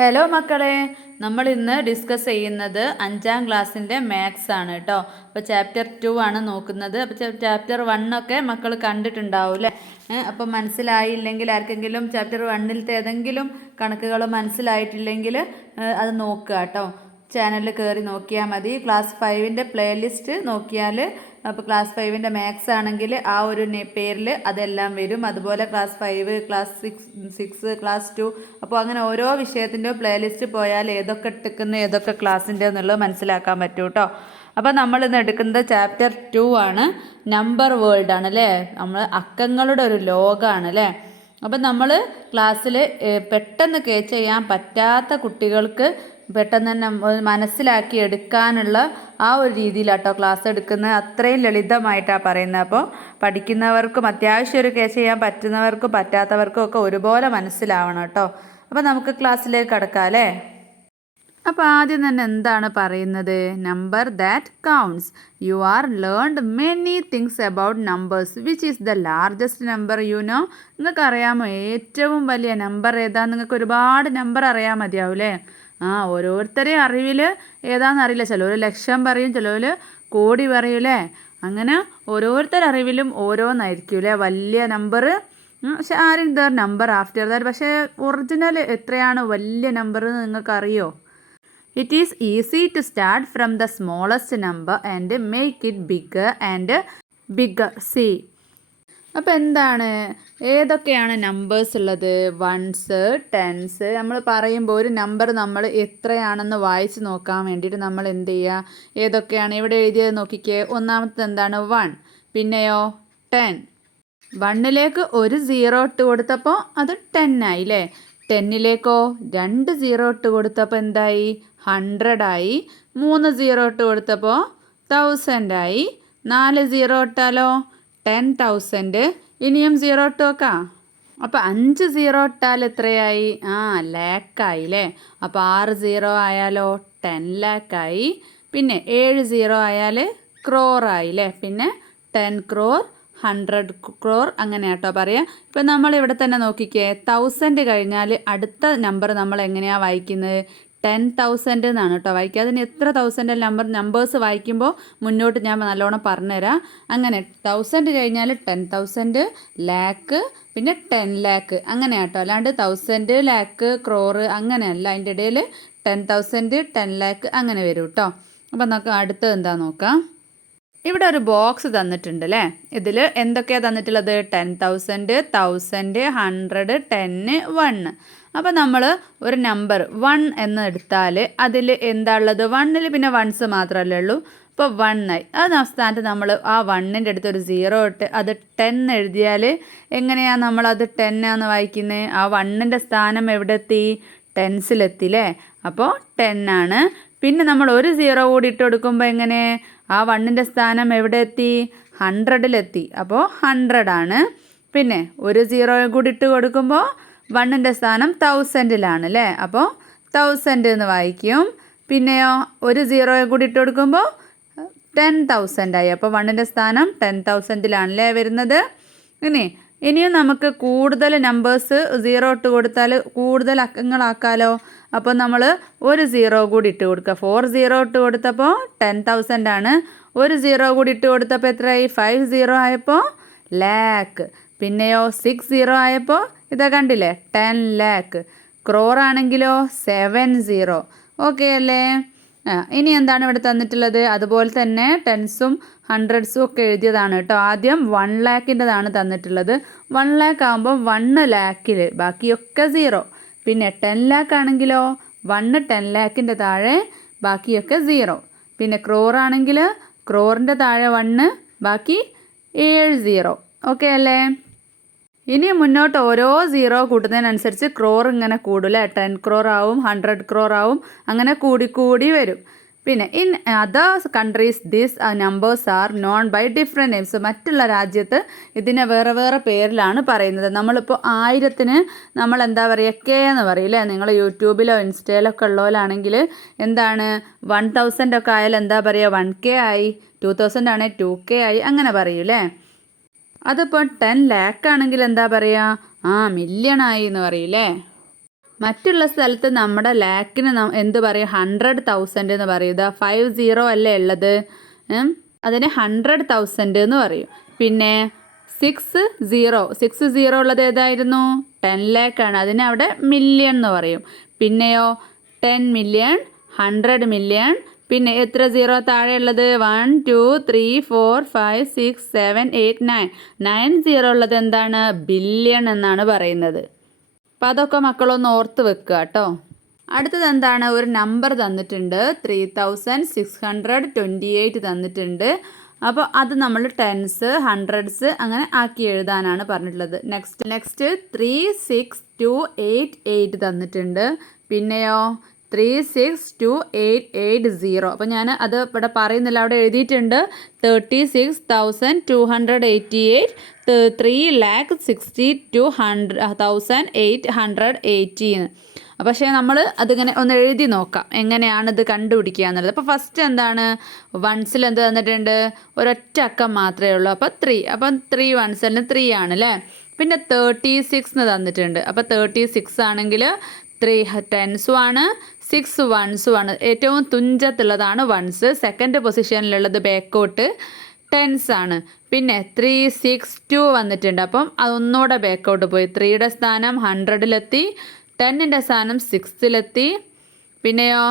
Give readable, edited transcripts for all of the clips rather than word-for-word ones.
Hello മക്കളെ, നമ്മൾ ഇന്ന് ഡിസ്കസ് ചെയ്യുന്നത് 5ാം ക്ലാസ്സിൻ്റെ മാത്സ് ആണ് കേട്ടോ. അപ്പോൾ ചാപ്റ്റർ 2 ആണ് നോക്കുന്നത്. അപ്പോൾ ചാപ്റ്റർ 1 ഒക്കെ മക്കൾ കണ്ടിട്ടുണ്ടാവും അല്ലേ? അപ്പോൾ മനസ്സിലായില്ലെങ്കിൽ ആർക്കെങ്കിലും ചാപ്റ്റർ 1-ലത്തെ ഏതെങ്കിലും കണക്കുകൾ മനസ്സിലായിട്ടില്ലെങ്കിൽ അത് നോക്കുക കേട്ടോ. ചാനലിൽ കയറി നോക്കിയാൽ മതി. ക്ലാസ് 5ൻ്റെ പ്ലേലിസ്റ്റ് നോക്കിയാൽ അപ്പോൾ ക്ലാസ് 5ൻ്റെ മാത്സ് ആണെങ്കിൽ ആ ഒരു പേരിൽ അതെല്ലാം വരും. അതുപോലെ ക്ലാസ് 5, ക്ലാസ് 6, ക്ലാസ് 2, അപ്പോൾ അങ്ങനെ ഓരോ വിഷയത്തിൻ്റെയും പ്ലേലിസ്റ്റ് പോയാൽ ഏതൊക്കെ ഇട്ടിക്കുന്ന ഏതൊക്കെ ക്ലാസ്സിൻ്റെ എന്നുള്ളത് മനസ്സിലാക്കാൻ പറ്റും കേട്ടോ. അപ്പോൾ നമ്മൾ ഇന്ന് എടുക്കുന്നത് ചാപ്റ്റർ 2 ആണ്. നമ്പർ വേൾഡ് ആണ് അല്ലേ? നമ്മൾ അക്കങ്ങളുടെ ഒരു ലോകമാണ് അല്ലേ? അപ്പം നമ്മൾ ക്ലാസ്സിൽ പെട്ടെന്ന് കേച്ച് ചെയ്യാൻ പറ്റാത്ത കുട്ടികൾക്ക് പെട്ടെന്ന് തന്നെ മനസ്സിലാക്കി എടുക്കാനുള്ള ആ ഒരു രീതിയിലാട്ടോ ക്ലാസ് എടുക്കുന്നത്. അത്രയും ലളിതമായിട്ടാണ് പറയുന്നത്. അപ്പോൾ പഠിക്കുന്നവർക്കും അത്യാവശ്യം ഒരു കേസ് ചെയ്യാൻ പറ്റുന്നവർക്കും പറ്റാത്തവർക്കും ഒക്കെ ഒരുപോലെ മനസ്സിലാവണം കേട്ടോ. അപ്പോൾ നമുക്ക് ക്ലാസ്സിലേക്ക് കടക്കാം അല്ലേ? അപ്പോൾ ആദ്യം തന്നെ എന്താണ് പറയുന്നത്? Number that counts. You are learned many things about numbers. Which is the largest number you know? നിങ്ങൾക്ക് അറിയാമോ ഏറ്റവും വലിയ നമ്പർ ഏതാ? നിങ്ങൾക്ക് ഒരുപാട് നമ്പർ അറിയാൻ മതിയാവും അല്ലേ? ഓരോരുത്തരെയും അറിവിൽ ഏതാണെന്ന് അറിയില്ല. ചിലർ ലക്ഷം പറയും, ചിലർ കോടി പറയൂലേ. അങ്ങനെ ഓരോരുത്തരുടെ അറിവിലും ഓരോന്നായിരിക്കും അല്ലേ വലിയ നമ്പർ. പക്ഷെ ആരും ദ നമ്പർ ആഫ്റ്റർ ദാറ്റ്. പക്ഷേ ഒറിജിനൽ എത്രയാണ് വലിയ നമ്പർ എന്ന് നിങ്ങൾക്കറിയോ? It is easy to start from the smallest number and make it bigger and bigger. See. അപ്പോൾ എന്താണ്, ഏതൊക്കെയാണ് നമ്പേഴ്സ് ഉള്ളത്? Ones, tens. നമ്മൾ പറയുമ്പോൾ ഒരു നമ്പർ നമ്മൾ എത്രയാണെന്ന് വായിച്ച് നോക്കാൻ വേണ്ടിയിട്ട് നമ്മൾ എന്ത് ചെയ്യുക? ഏതൊക്കെയാണ് ഇവിടെ എഴുതിയത് നോക്കിക്കേ. ഒന്നാമത്തെ എന്താണ്? 1. പിന്നെയോ 10. 1ലേക്ക് ഒരു 0 ഇട്ട് കൊടുത്തപ്പോൾ അത് 10 ആയി അല്ലേ? 10ലേക്കോ 2 0 ഇട്ട് കൊടുത്തപ്പോൾ എന്തായി? 100 ആയി. 3 0 ഇട്ട് കൊടുത്തപ്പോൾ 1000 ആയി. 4 0 ഇട്ടാലോ 10,000. ഇനിയും 0 ഇട്ട് നോക്കാം. അപ്പോൾ 5 0 ഇട്ടാൽ എത്രയായി? ലാക്കായി അല്ലേ? അപ്പോൾ 6 0 ആയാലോ 10 ലാക്കായി. പിന്നെ 7 0 ആയാൽ ക്രോറായി അല്ലേ? പിന്നെ 10 crore, 100 crore, അങ്ങനെ കേട്ടോ പറയാം. ഇപ്പം നമ്മളിവിടെ തന്നെ നോക്കിക്കേ. 1000 കഴിഞ്ഞാൽ അടുത്ത നമ്പർ നമ്മൾ എങ്ങനെയാണ് വായിക്കുന്നത്? 10,000 എന്നാണ് കേട്ടോ വായിക്കുക. അതിന് എത്ര 1000 നമ്പേഴ്സ് വായിക്കുമ്പോൾ മുന്നോട്ട് ഞാൻ നല്ലോണം പറഞ്ഞുതരാം. അങ്ങനെ 1000 കഴിഞ്ഞാൽ 10,000, ലാക്ക്, പിന്നെ 10 ലാക്ക്, അങ്ങനെ കേട്ടോ. അല്ലാണ്ട് 1000, ലാക്ക്, ക്രോറ് അങ്ങനെയല്ല. അതിൻ്റെ ഇടയിൽ 10,000, 10 ലാക്ക് അങ്ങനെ വരും കേട്ടോ. അപ്പം നമുക്ക് അടുത്തത് എന്താ നോക്കാം. ഇവിടെ ഒരു ബോക്സ് തന്നിട്ടുണ്ട് അല്ലേ? ഇതിൽ എന്തൊക്കെയാണ് തന്നിട്ടുള്ളത്? 10,000, 1000, 100, 10, 1. അപ്പോൾ നമ്മൾ ഒരു നമ്പർ 1 എന്ന് എടുത്താൽ അതിൽ എന്താ ഉള്ളത്? 1ൽ പിന്നെ വൺസ് മാത്രമല്ലേ ഉള്ളൂ. അപ്പോൾ 1 ആയി. അത് സ്ഥാനത്ത് നമ്മൾ ആ 1ൻ്റെ അടുത്ത് ഒരു 0 ഇട്ട് അത് 10 എഴുതിയാൽ എങ്ങനെയാണ് നമ്മളത് 10 ആണെന്ന് വായിക്കുന്നത്? ആ 1ൻ്റെ സ്ഥാനം എവിടെ എത്തി? ടെൻസിലെത്തി അല്ലേ? അപ്പോൾ 10 ആണ്. പിന്നെ നമ്മൾ ഒരു 0 കൂടി ഇട്ട് കൊടുക്കുമ്പോൾ എങ്ങനെ? ആ 1ൻ്റെ സ്ഥാനം എവിടെ എത്തി? 100ലെത്തി. അപ്പോൾ 100 ആണ്. പിന്നെ ഒരു 0 കൂടി ഇട്ട് കൊടുക്കുമ്പോൾ 1ൻ്റെ സ്ഥാനം 1000ലാണ് അല്ലേ? അപ്പോൾ 1000 എന്ന് വായിക്കും. പിന്നെയോ ഒരു 0 കൂടി ഇട്ട് കൊടുക്കുമ്പോൾ 10,000 ആയി. അപ്പോൾ 1ൻ്റെ സ്ഥാനം 10,000ലാണല്ലേ വരുന്നത്. ഇനിയും നമുക്ക് കൂടുതൽ നമ്പേഴ്സ് 0 ഇട്ട് കൊടുത്താൽ കൂടുതൽ അക്കങ്ങളാക്കാലോ. അപ്പോൾ നമ്മൾ ഒരു 0 കൂടി ഇട്ട് കൊടുക്കുക. 4 0 ഇട്ട് കൊടുത്തപ്പോൾ 10,000 ആണ്. ഒരു 0 കൂടി ഇട്ട് കൊടുത്തപ്പോൾ എത്രയായി? 5 0 ആയപ്പോൾ ലാക്ക്. പിന്നെയോ 6 0 ആയപ്പോൾ ഇതാ കണ്ടില്ലേ 10 ലാക്ക്. ക്രോറാണെങ്കിലോ 7 0. ഓക്കെ അല്ലേ? ഇനി എന്താണ് ഇവിടെ തന്നിട്ടുള്ളത്? അതുപോലെ തന്നെ ടെൻസും 100സും ഒക്കെ എഴുതിയതാണ് കേട്ടോ. ആദ്യം 1 ലാക്കിൻ്റെതാണ് തന്നിട്ടുള്ളത്. 1 ലാക്ക് ആകുമ്പോൾ 1 ലാക്കിൽ ബാക്കിയൊക്കെ 0. പിന്നെ 10 ലാക്ക് ആണെങ്കിലോ 1 10 ലാക്കിൻ്റെ താഴെ ബാക്കിയൊക്കെ 0. പിന്നെ ക്രോറാണെങ്കിൽ ക്രോറിൻ്റെ താഴെ 1, ബാക്കി 7 0. ഓക്കെ അല്ലേ? ഇനി മുന്നോട്ട് ഓരോ 0 കൂട്ടുന്നതിനനുസരിച്ച് ക്രോർ ഇങ്ങനെ കൂടില്ലേ? 10 crore ആവും, 100 crore ആവും, അങ്ങനെ കൂടി വരും. പിന്നെ in other countries these numbers are known by different names. മറ്റുള്ള രാജ്യത്ത് ഇതിനെ വേറെ വേറെ പേരിലാണ് പറയുന്നത്. നമ്മളിപ്പോൾ 1000-ന് നമ്മൾ എന്താ പറയുക? കെ എന്ന് പറയില്ലേ? നിങ്ങൾ യൂട്യൂബിലോ ഇൻസ്റ്റയിലൊക്കെ ഉള്ളവരാണെങ്കിൽ എന്താണ് 1000 ഒക്കെ ആയാലും എന്താ പറയുക? 1K ആയി. 2000 ആണെങ്കിൽ 2K ആയി, അങ്ങനെ പറയൂലേ? അതിപ്പോൾ 10 ലാക്ക് ആണെങ്കിൽ എന്താ പറയുക? മില്യൺ ആയി എന്ന് പറയൂലേ? മറ്റുള്ള സ്ഥലത്ത് നമ്മുടെ ലാക്കിന് എന്ത് പറയും 100,000 എന്ന് പറയും. ഇതാ 50 അല്ലേ ഉള്ളത്, അതിന് 100,000 എന്ന് പറയും. പിന്നെ 60 ഉള്ളത് ഏതായിരുന്നു? 10 lakh ആണ്, അതിന് അവിടെ മില്യൺ എന്ന് പറയും. പിന്നെയോ 10 million, 100 million, പിന്നെ എത്ര സീറോ താഴെയുള്ളത്? 1 2 3 4 5 6 7 8 9 90 ഉള്ളത് എന്താണ്? ബില്യൺ എന്നാണ് പറയുന്നത്. അപ്പം അതൊക്കെ മക്കളൊന്ന് ഓർത്ത് വെക്കുക കേട്ടോ. അടുത്തത് എന്താണ്? ഒരു നമ്പർ തന്നിട്ടുണ്ട്, 3628 തന്നിട്ടുണ്ട്. അപ്പോൾ അത് നമ്മൾ ടെൻസ്, ഹൺഡ്രഡ്സ് അങ്ങനെ ആക്കി എഴുതാനാണ് പറഞ്ഞിട്ടുള്ളത്. നെക്സ്റ്റ് 36288 തന്നിട്ടുണ്ട്. പിന്നെയോ 36280. അപ്പോൾ ഞാൻ അത് ഇവിടെ പറയുന്നില്ല, അവിടെ എഴുതിയിട്ടുണ്ട് 36,288, 3,62,880. പക്ഷേ നമ്മൾ അതിങ്ങനെ ഒന്ന് എഴുതി നോക്കാം എങ്ങനെയാണിത് കണ്ടുപിടിക്കുക എന്നുള്ളത്. അപ്പോൾ ഫസ്റ്റ് എന്താണ്? വൺസിൽ എന്ത് തന്നിട്ടുണ്ട്? ഒരൊറ്റ അക്കം മാത്രമേ ഉള്ളൂ, അപ്പോൾ 3. അപ്പം 3 വൺസിന് 3 ആണല്ലേ. പിന്നെ 36 തന്നിട്ടുണ്ട്. അപ്പോൾ 36 ആണെങ്കിൽ 3 ടെൻസും ആണ്, 6 വൺസും ആണ്. ഏറ്റവും തുഞ്ചത്തുള്ളതാണ് വൺസ്, സെക്കൻഡ് പൊസിഷനിലുള്ളത് ബാക്കോട്ട് ടെൻസ് ആണ്. പിന്നെ 362 വന്നിട്ടുണ്ട്. അപ്പം അതൊന്നുകൂടെ ബാക്കോട്ട് പോയി, 3യുടെ സ്ഥാനം 100-ലെത്തി, 10ൻ്റെ സ്ഥാനം 6-ലെത്തി. പിന്നെയോ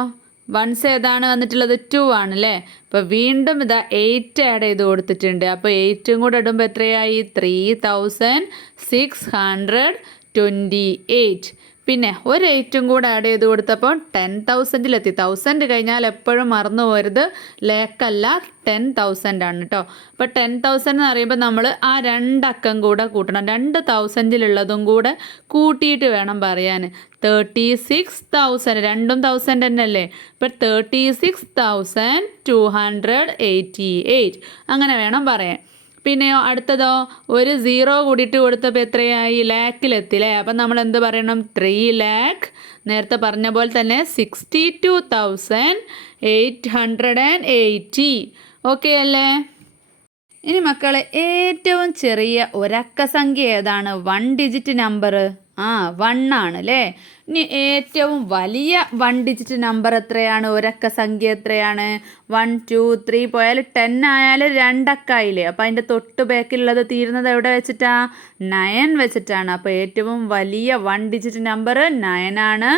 വൺസ് ഏതാണ് വന്നിട്ടുള്ളത്? 2 ആണല്ലേ. അപ്പോൾ വീണ്ടും ഇതാ 8 ആഡ് ചെയ്ത് കൊടുത്തിട്ടുണ്ട്. അപ്പോൾ 8ഉം കൂടെ ഇടുമ്പോൾ എത്രയായി? 3628. പിന്നെ ഒരു 8ഉം കൂടെ ആഡ് ചെയ്ത് കൊടുത്തപ്പോൾ 10,000-ലെത്തി. 1000 കഴിഞ്ഞാൽ എപ്പോഴും മറന്നു പോരുത്, ലേക്കല്ല 10,000 ആണ് കേട്ടോ. അപ്പോൾ 10,000 എന്ന് പറയുമ്പോൾ നമ്മൾ ആ 2 അക്കം കൂടെ കൂട്ടണം, 2,000-ലുള്ളതും കൂടെ കൂട്ടിയിട്ട് വേണം പറയാൻ. 36,000, രണ്ടും 1000 തന്നെയല്ലേ. അപ്പോൾ 36,288 അങ്ങനെ വേണം പറയാൻ. പിന്നെയോ അടുത്തതോ ഒരു 0 കൂടിയിട്ട് കൊടുത്തപ്പോൾ എത്രയായി? ലാക്കിലെത്തില്ലേ. അപ്പം നമ്മൾ എന്ത് പറയണം? 3 lakh. നേരത്തെ പറഞ്ഞ പോലെ തന്നെ 62,880. ഓക്കെ അല്ലേ? ഇനി മക്കളെ ഏറ്റവും ചെറിയ ഒരക്ക സംഖ്യ ഏതാണ്? 1 ഡിജിറ്റ് നമ്പർ. 1 ആണ് അല്ലേ. ഇനി ഏറ്റവും വലിയ 1 ഡിജിറ്റ് നമ്പർ എത്രയാണ്? ഒരക്ക സംഖ്യ എത്രയാണ്? 1 2 3 പോയാൽ 10 ആയാൽ 2 അക്കായില്ലേ. അപ്പോൾ അതിൻ്റെ തൊട്ട് ബാക്കിലുള്ളത് തീരുന്നത് എവിടെ വെച്ചിട്ടാ? 9 വെച്ചിട്ടാണ്. അപ്പോൾ ഏറ്റവും വലിയ 1 ഡിജിറ്റ് നമ്പർ 9 ആണ്,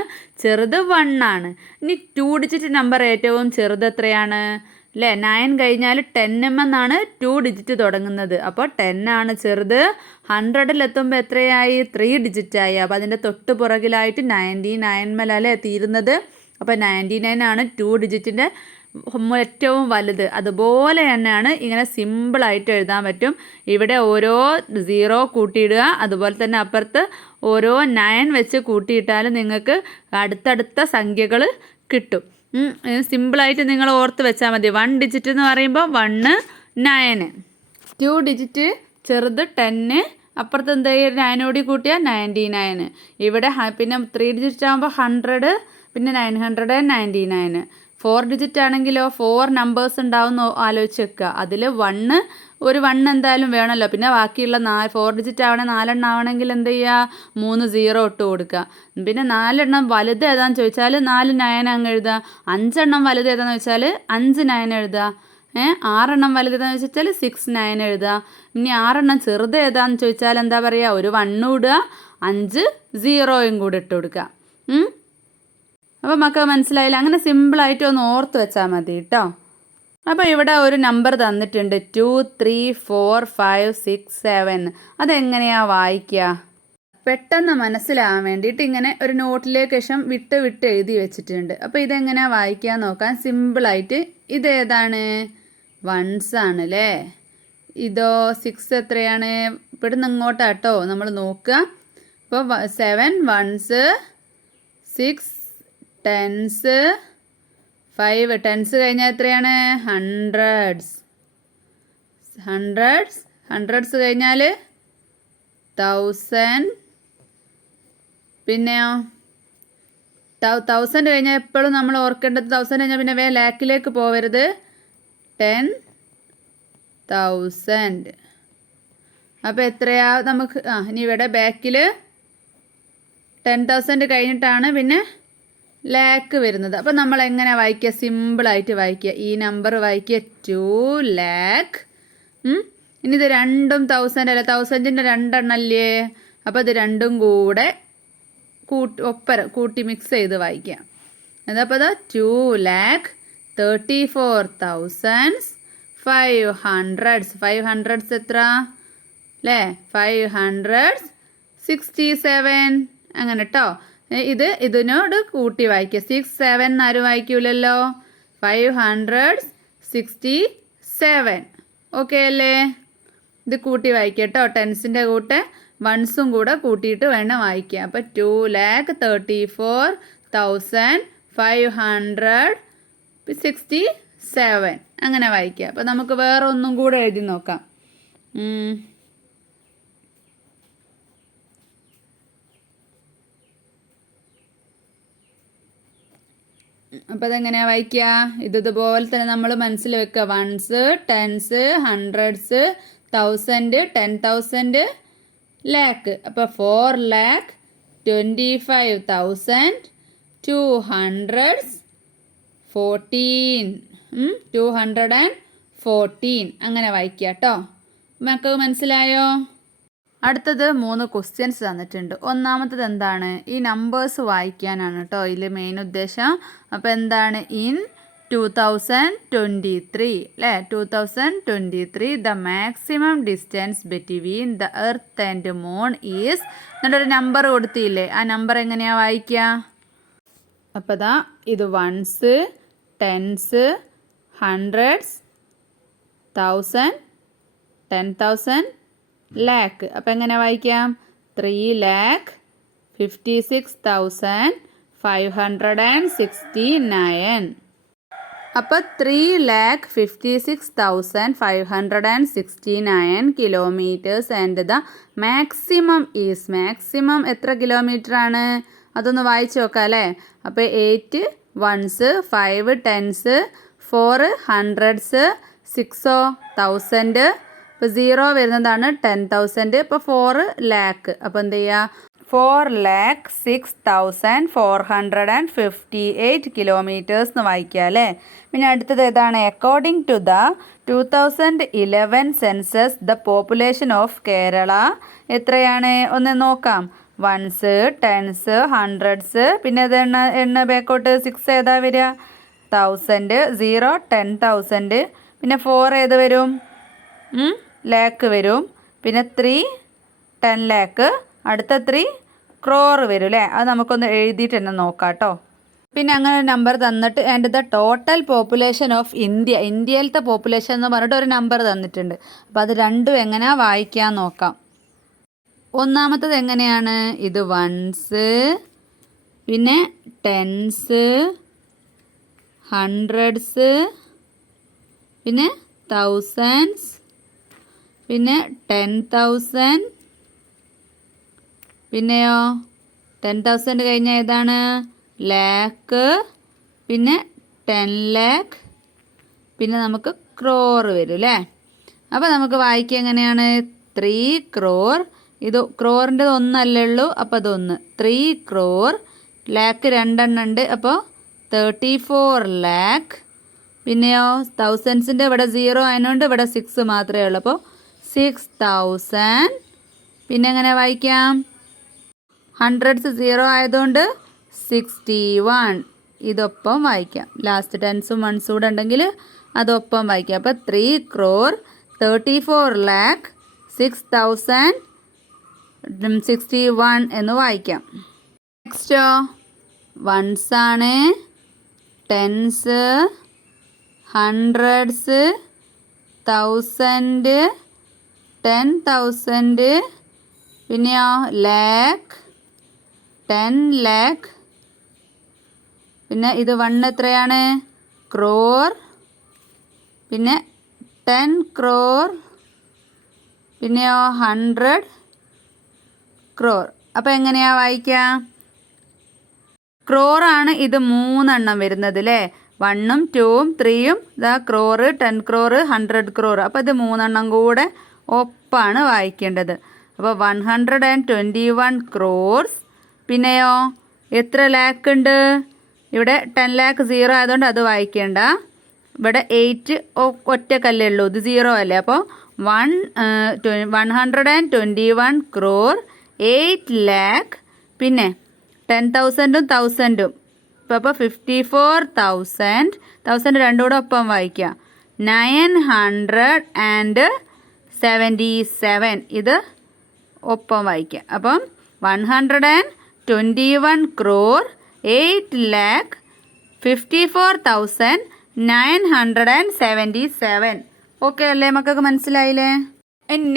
ചെറുത് 1 ആണ്. ഇനി 2 ഡിജിറ്റ് നമ്പർ ഏറ്റവും ചെറുത് എത്രയാണ്? അല്ലേ, 9 കഴിഞ്ഞാൽ 10 എന്നാണ് 2 ഡിജിറ്റ് തുടങ്ങുന്നത്. അപ്പോൾ 10 ആണ് ചെറുത്. 100-ലെത്തുമ്പോൾ എത്രയായി? 3 ഡിജിറ്റായി. അപ്പോൾ അതിൻ്റെ തൊട്ട് പുറകിലായിട്ട് 99 അല്ലേ തീരുന്നത്. അപ്പോൾ 99 ആണ് 2 ഡിജിറ്റിൻ്റെ ഏറ്റവും വലുത്. അതുപോലെ തന്നെയാണ് ഇങ്ങനെ സിമ്പിളായിട്ട് എഴുതാൻ പറ്റും. ഇവിടെ ഓരോ 0 കൂട്ടിയിടുക, അതുപോലെ തന്നെ അപ്പുറത്ത് ഓരോ 9 വെച്ച് കൂട്ടിയിട്ടാലും നിങ്ങൾക്ക് അടുത്തടുത്ത സംഖ്യകൾ കിട്ടും. സിമ്പിളായിട്ട് നിങ്ങൾ ഓർത്ത് വെച്ചാൽ മതി. 1 ഡിജിറ്റ് എന്ന് പറയുമ്പോൾ 1 9, 2 ഡിജിറ്റ് ചെറുത് 10, അപ്പുറത്ത് എന്താ 9 കൂട്ടിയാൽ 99. ഇവിടെ പിന്നെ 3 ഡിജിറ്റ് ആകുമ്പോൾ 100, പിന്നെ 999. 4 ഡിജിറ്റ് ആണെങ്കിലോ 4 നമ്പേഴ്സ് ഉണ്ടാവും ആലോചിച്ച് വെക്കുക. അതിൽ ഒരു 1 എന്തായാലും വേണമല്ലോ. പിന്നെ ബാക്കിയുള്ള 4 ഡിജിറ്റ് ആവണേ 4 എണ്ണം ആവണമെങ്കിൽ എന്ത് ചെയ്യുക? 3 0 ഇട്ട് കൊടുക്കുക. പിന്നെ 4 എണ്ണം വലുത് ഏതാണെന്ന് ചോദിച്ചാൽ 4 9 അങ്ങ് എഴുതുക. 5 എണ്ണം വലുത് ഏതാണെന്ന് ചോദിച്ചാൽ 5 9 എഴുതുക. 6 എണ്ണം വലുത് ഏതാണെന്ന് ചോദിച്ചാൽ 6 9 എഴുതുക. ഇനി 6 എണ്ണം ചെറുത് ഏതാണെന്ന് ചോദിച്ചാൽ എന്താ പറയുക? ഒരു 1 ഇടുക, 5 0യും കൂടെ ഇട്ട് കൊടുക്കുക. അപ്പോൾ മക്കൾ മനസ്സിലായില്ല? അങ്ങനെ സിമ്പിളായിട്ട് ഒന്ന് ഓർത്ത് വെച്ചാൽ മതി കേട്ടോ. അപ്പോൾ ഇവിടെ ഒരു നമ്പർ തന്നിട്ടുണ്ട് 2 3 4 5 6 7. അതെങ്ങനെയാണ് വായിക്കുക? പെട്ടെന്ന് മനസ്സിലാകാൻ വേണ്ടിയിട്ട് ഇങ്ങനെ ഒരു നോട്ടിലേക്ക് ശേഷം വിട്ട് എഴുതി വെച്ചിട്ടുണ്ട്. അപ്പോൾ ഇതെങ്ങനെയാണ് വായിക്കാൻ നോക്കാൻ സിമ്പിളായിട്ട്. ഇതേതാണ്? വൺസ് ആണ് അല്ലേ. ഇതോ 6 എത്രയാണ്? ഇവിടെ നിന്ന് ഇങ്ങോട്ടാട്ടോ നമ്മൾ നോക്കുക. അപ്പോൾ 7 വൺസ്, 6 ടെൻസ്, 5 ടെൻസ് കഴിഞ്ഞാൽ എത്രയാണ്? ഹൺഡ്രഡ്സ് കഴിഞ്ഞാൽ 1000. പിന്നെയോ 1000 കഴിഞ്ഞാൽ എപ്പോഴും നമ്മൾ ഓർക്കേണ്ടത് 1000 കഴിഞ്ഞാൽ പിന്നെ ലാക്കിലേക്ക് പോവരുത്. 10,000. അപ്പോൾ എത്രയാ നമുക്ക്? ഇനി ഇവിടെ ബാക്കിൽ 10,000 കഴിഞ്ഞിട്ടാണ് പിന്നെ ലാക്ക് വരുന്നത്. അപ്പം നമ്മൾ എങ്ങനെ വായിക്കുക? സിമ്പിളായിട്ട് വായിക്കുക. ഈ നമ്പർ വായിക്കുക 2 lakh. ഇനി ഇത് രണ്ടും 1000 അല്ല, 1000ൻ്റെ രണ്ടെണ്ണല്ലേ? അപ്പോൾ ഇത് രണ്ടും കൂടെ കൂട്ടി മിക്സ് ചെയ്ത് വായിക്കാം. അതപ്പോൾ അത് 2,34,500. 500 എത്ര അല്ലേ? 567 അങ്ങനെ കേട്ടോ. ഇതിനോട് കൂട്ടി വായിക്കുക. 6 7 ആരും വായിക്കൂലല്ലോ. 567. ഓക്കെ അല്ലേ? ഇത് കൂട്ടി വായിക്കുക കേട്ടോ. ടെൻസിൻ്റെ കൂട്ട് വൺസും കൂടെ കൂട്ടിയിട്ട് വേണം വായിക്കുക. അപ്പം 2,34,567 അങ്ങനെ വായിക്കുക. അപ്പം നമുക്ക് വേറെ ഒന്നും കൂടെ എഴുതി നോക്കാം. അപ്പം അതെങ്ങനെയാണ് വായിക്കുക? ഇതുപോലെ തന്നെ നമ്മൾ മനസ്സിൽ വെക്കുക. Ones, tens, hundreds, 1000, 10,000, lakh. അപ്പോൾ 4,214,214 അങ്ങനെ വായിക്കുക കേട്ടോ. മക്കൾക്ക് മനസ്സിലായോ? അടുത്തത് 3 ക്വസ്റ്റ്യൻസ് തന്നിട്ടുണ്ട്. ഒന്നാമത്തത് എന്താണ്? ഈ നമ്പേഴ്സ് വായിക്കാനാണ് കേട്ടോ ഇതിൽ മെയിൻ ഉദ്ദേശം. അപ്പോൾ എന്താണ്? ഇൻ 2023 അല്ലേ? 2023 the maximum distance between the earth and moon is എന്നിട്ടൊരു നമ്പർ കൊടുത്തില്ലേ? ആ നമ്പർ എങ്ങനെയാണ് വായിക്കുക? അപ്പോൾ ദാ ഇത് വൺസ്, ടെൻസ്, ഹൺഡ്രഡ്സ്, 1000, 10,000, ലാക്ക്. അപ്പം എങ്ങനെ വായിക്കാം? 3,56,569. അപ്പം 3,56,569 kilometres and the maximum is. Maximum എത്ര കിലോമീറ്റർ ആണ്? അതൊന്ന് വായിച്ചു നോക്കാം അല്ലേ? അപ്പോൾ 8 വൺസ്, 5 ടെൻസ്, 4 ഹൺഡ്രഡ്സ്, 6 1000. ഇപ്പോൾ 0 വരുന്നതാണ് 10,000. ഇപ്പോൾ 4 ലാക്ക്. അപ്പോൾ എന്ത് ചെയ്യുക? 4,06,458 കിലോമീറ്റേഴ്സ് എന്ന് വായിക്കുക അല്ലേ? പിന്നെ അടുത്തത് ഏതാണ്? According to the 2011 census the population of Kerala എത്രയാണ്? ഒന്ന് നോക്കാം. വൺസ്, ടെൻസ്, ഹൺഡ്രഡ്സ്, പിന്നെ അത് എണ്ണ ബാക്കോട്ട് 6 ഏതാ വരിക? 1000, 0 10,000, പിന്നെ 4 ഏത് വരും? ലാക്ക് വരും. പിന്നെ 3 10 ലാക്ക്, അടുത്ത 3 ക്രോർ വരും അല്ലേ? അത് നമുക്കൊന്ന് എഴുതിയിട്ട് തന്നെ നോക്കാം കേട്ടോ. പിന്നെ അങ്ങനെ ഒരു നമ്പർ തന്നിട്ട് and the total population of India, ഇന്ത്യയിലത്തെ പോപ്പുലേഷൻ എന്ന് പറഞ്ഞിട്ട് ഒരു നമ്പർ തന്നിട്ടുണ്ട്. അപ്പോൾ അത് രണ്ടും എങ്ങനെയാണ് വായിക്കാൻ നോക്കാം. ഒന്നാമത്തത് എങ്ങനെയാണ്? ഇത് വൺസ്, പിന്നെ ടെൻസ്, ഹൺഡ്രഡ്സ്, പിന്നെ തൗസൻഡ്സ്, പിന്നെ 10,000, പിന്നെയോ 10,000 കഴിഞ്ഞാൽ ഏതാണ്? ലാക്ക്, പിന്നെ 10 ലാക്ക്, പിന്നെ നമുക്ക് ക്രോർ വരും അല്ലേ? അപ്പോൾ നമുക്ക് വായിക്കുക എങ്ങനെയാണ്? 3 crore. ഇത് ക്രോറിൻ്റെ ഒന്നല്ലേ ഉള്ളൂ, അപ്പോൾ അതൊന്ന് 3 crore. ലാക്ക് 2 എണ്ണം ഉണ്ട്, അപ്പോൾ 34 ലാക്ക്. പിന്നെയോ തൗസൻഡ്സിൻ്റെ ഇവിടെ 0 ആയതുകൊണ്ട് ഇവിടെ 6 മാത്രമേ ഉള്ളൂ, അപ്പോൾ 6,000. പിന്നെ എങ്ങനെ വായിക്കാം? ഹൺഡ്രഡ്സ് 0 ആയതുകൊണ്ട് 61. ഇതൊപ്പം വായിക്കാം. ലാസ്റ്റ് ടെൻസും വൺസും കൂടെ ഉണ്ടെങ്കിൽ അതൊപ്പം വായിക്കാം. അപ്പോൾ 3 crore 34 lakh 6,061 എന്ന് വായിക്കാം. നെക്സ്റ്റോ വൺസ് ആണ്, ടെൻസ്, ഹൺഡ്രഡ്സ്, 1000, 10,000, പിന്നെയോ ലാക്ക്, 10 ലാക്ക്, പിന്നെ ഇത് 1 എത്രയാണ്? ക്രോർ, പിന്നെ 10 crore, പിന്നെയോ 100 crore. അപ്പോൾ എങ്ങനെയാണ് വായിക്കുക? ക്രോറാണ് ഇത് 3 എണ്ണം വരുന്നത് അല്ലേ? 1ഉം 2ഉം 3ഉം ഇതാ ക്രോർ, 10 crore, 100 crore. അപ്പോൾ ഇത് 3 എണ്ണം കൂടെ ഒപ്പാണ് വായിക്കേണ്ടത്. അപ്പോൾ 121 crores, പിന്നെയോ എത്ര ലാക്ക് ഉണ്ട്? ഇവിടെ 10 ലാക്ക് 0 ആയതുകൊണ്ട് അത് വായിക്കേണ്ട. ഇവിടെ 8 ഒറ്റക്കല്ലേ ഉള്ളൂ, ഇത് 0 അല്ലേ. അപ്പോൾ 121 crore 8 lakh, പിന്നെ 10,000ഉം 1000ഉം ഇപ്പോൾ 54,000 രണ്ടും കൂടെ ഒപ്പം വായിക്കാം. 977 ഇത് ഒപ്പം വായിക്കാം. അപ്പം 121 crore 8 lakh 54,977. ഓക്കെ അല്ലേ മക്കൾക്ക്? മനസ്സിലായില്ലേ?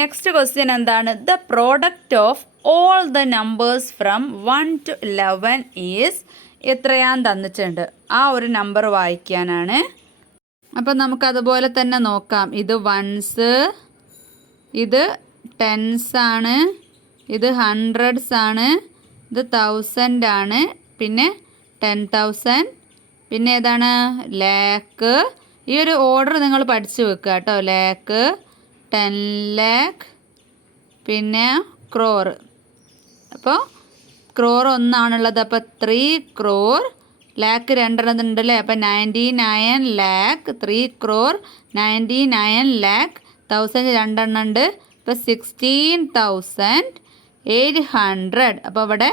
നെക്സ്റ്റ് ക്വസ്റ്റ്യൻ എന്താണ്? The product of all the numbers from 1 to 11 is എത്രയാന്ന് തന്നിട്ടുണ്ട്. ആ ഒരു നമ്പർ വായിക്കാനാണ്. അപ്പം നമുക്കതുപോലെ തന്നെ നോക്കാം. ഇത് വൺസ്, ഇത് ടെൻസ് ആണ്, ഇത് ഹൺഡ്രഡ്സ് ആണ്, ഇത് 1000 ആണ്, പിന്നെ 10,000, പിന്നെ ഏതാണ് ലാക്ക്. ഈ ഒരു ഓർഡർ നിങ്ങൾ പഠിച്ചു വെക്കുക കേട്ടോ. ലാക്ക്, 10 ലാക്ക്, പിന്നെ ക്രോർ. അപ്പോൾ ക്രോർ ഒന്നാണുള്ളത്. അപ്പോൾ 3 crore, ലാക്ക് 2 ഉണ്ടല്ലേ. അപ്പോൾ 99 lakh, 3 crore 99 lakh, 1000 2 ഉണ്ട്. ഇപ്പോൾ 16,800. അപ്പോൾ ഇവിടെ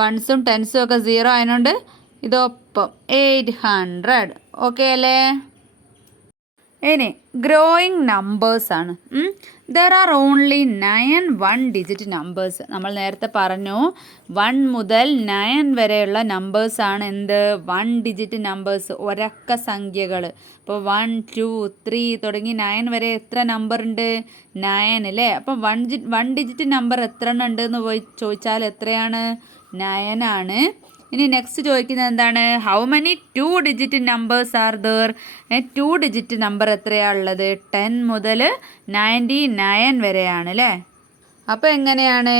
വൺസും ടെൻസും ഒക്കെ 0 ആയതുകൊണ്ട് ഇതൊപ്പം 800. ഓക്കെ അല്ലേ? ഇനി ഗ്രോയിങ് നമ്പേഴ്സ് ആണ്. There are only 9 1-digit numbers. നമ്മൾ നേരത്തെ പറഞ്ഞു 1 മുതൽ 9 വരെയുള്ള നമ്പേഴ്സ് ആണ് എന്ത്? 1-digit നമ്പേഴ്സ്, ഒരക്ക സംഖ്യകൾ. ഇപ്പോൾ 1 2 3 തുടങ്ങി 9 വരെ എത്ര നമ്പർ ഉണ്ട്? 9 അല്ലേ. അപ്പം 1-digit നമ്പർ എത്ര എണ്ണം ഉണ്ട് എന്ന് ചോദിച്ചാൽ എത്രയാണ്? 9 ആണ്. ഇനി നെക്സ്റ്റ് ചോദിക്കുന്നത് എന്താണ്? How many 2-digit numbers are there? 2-digit number എത്രയാണ് ഉള്ളത്? 10 മുതൽ 99 വരെയാണ് അല്ലേ. അപ്പോൾ എങ്ങനെയാണ്?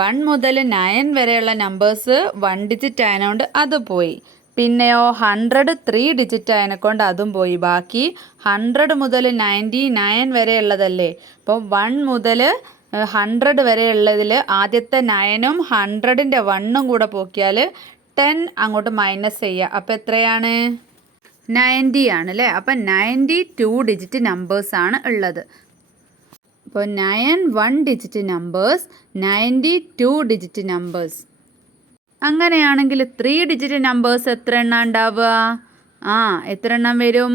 1 മുതൽ 9 വരെയുള്ള നമ്പേഴ്സ് 1-digit ആയതുകൊണ്ട് അത് പോയി. പിന്നെയോ 100 3-digit ആയതിനെക്കൊണ്ട് അതും പോയി. ബാക്കി 100 മുതൽ 99 വരെ ഉള്ളതല്ലേ. അപ്പോൾ 1 മുതൽ 100 വരെ ഉള്ളതിൽ ആദ്യത്തെ 9ഉം 100ൻ്റെ 1ഉം കൂടെ പോക്കിയാൽ 10 അങ്ങോട്ട് മൈനസ് ചെയ്യുക. അപ്പോൾ എത്രയാണ്? 90 ആണ് അല്ലേ. അപ്പം 90 2-digit നമ്പേഴ്സ് ആണ് ഉള്ളത്. അപ്പോൾ 9 1-digit നമ്പേഴ്സ്, 90 2-digit നമ്പേഴ്സ്. അങ്ങനെയാണെങ്കിൽ 3-digit നമ്പേഴ്സ് എത്ര എണ്ണം ഉണ്ടാവുക? എത്ര എണ്ണം വരും?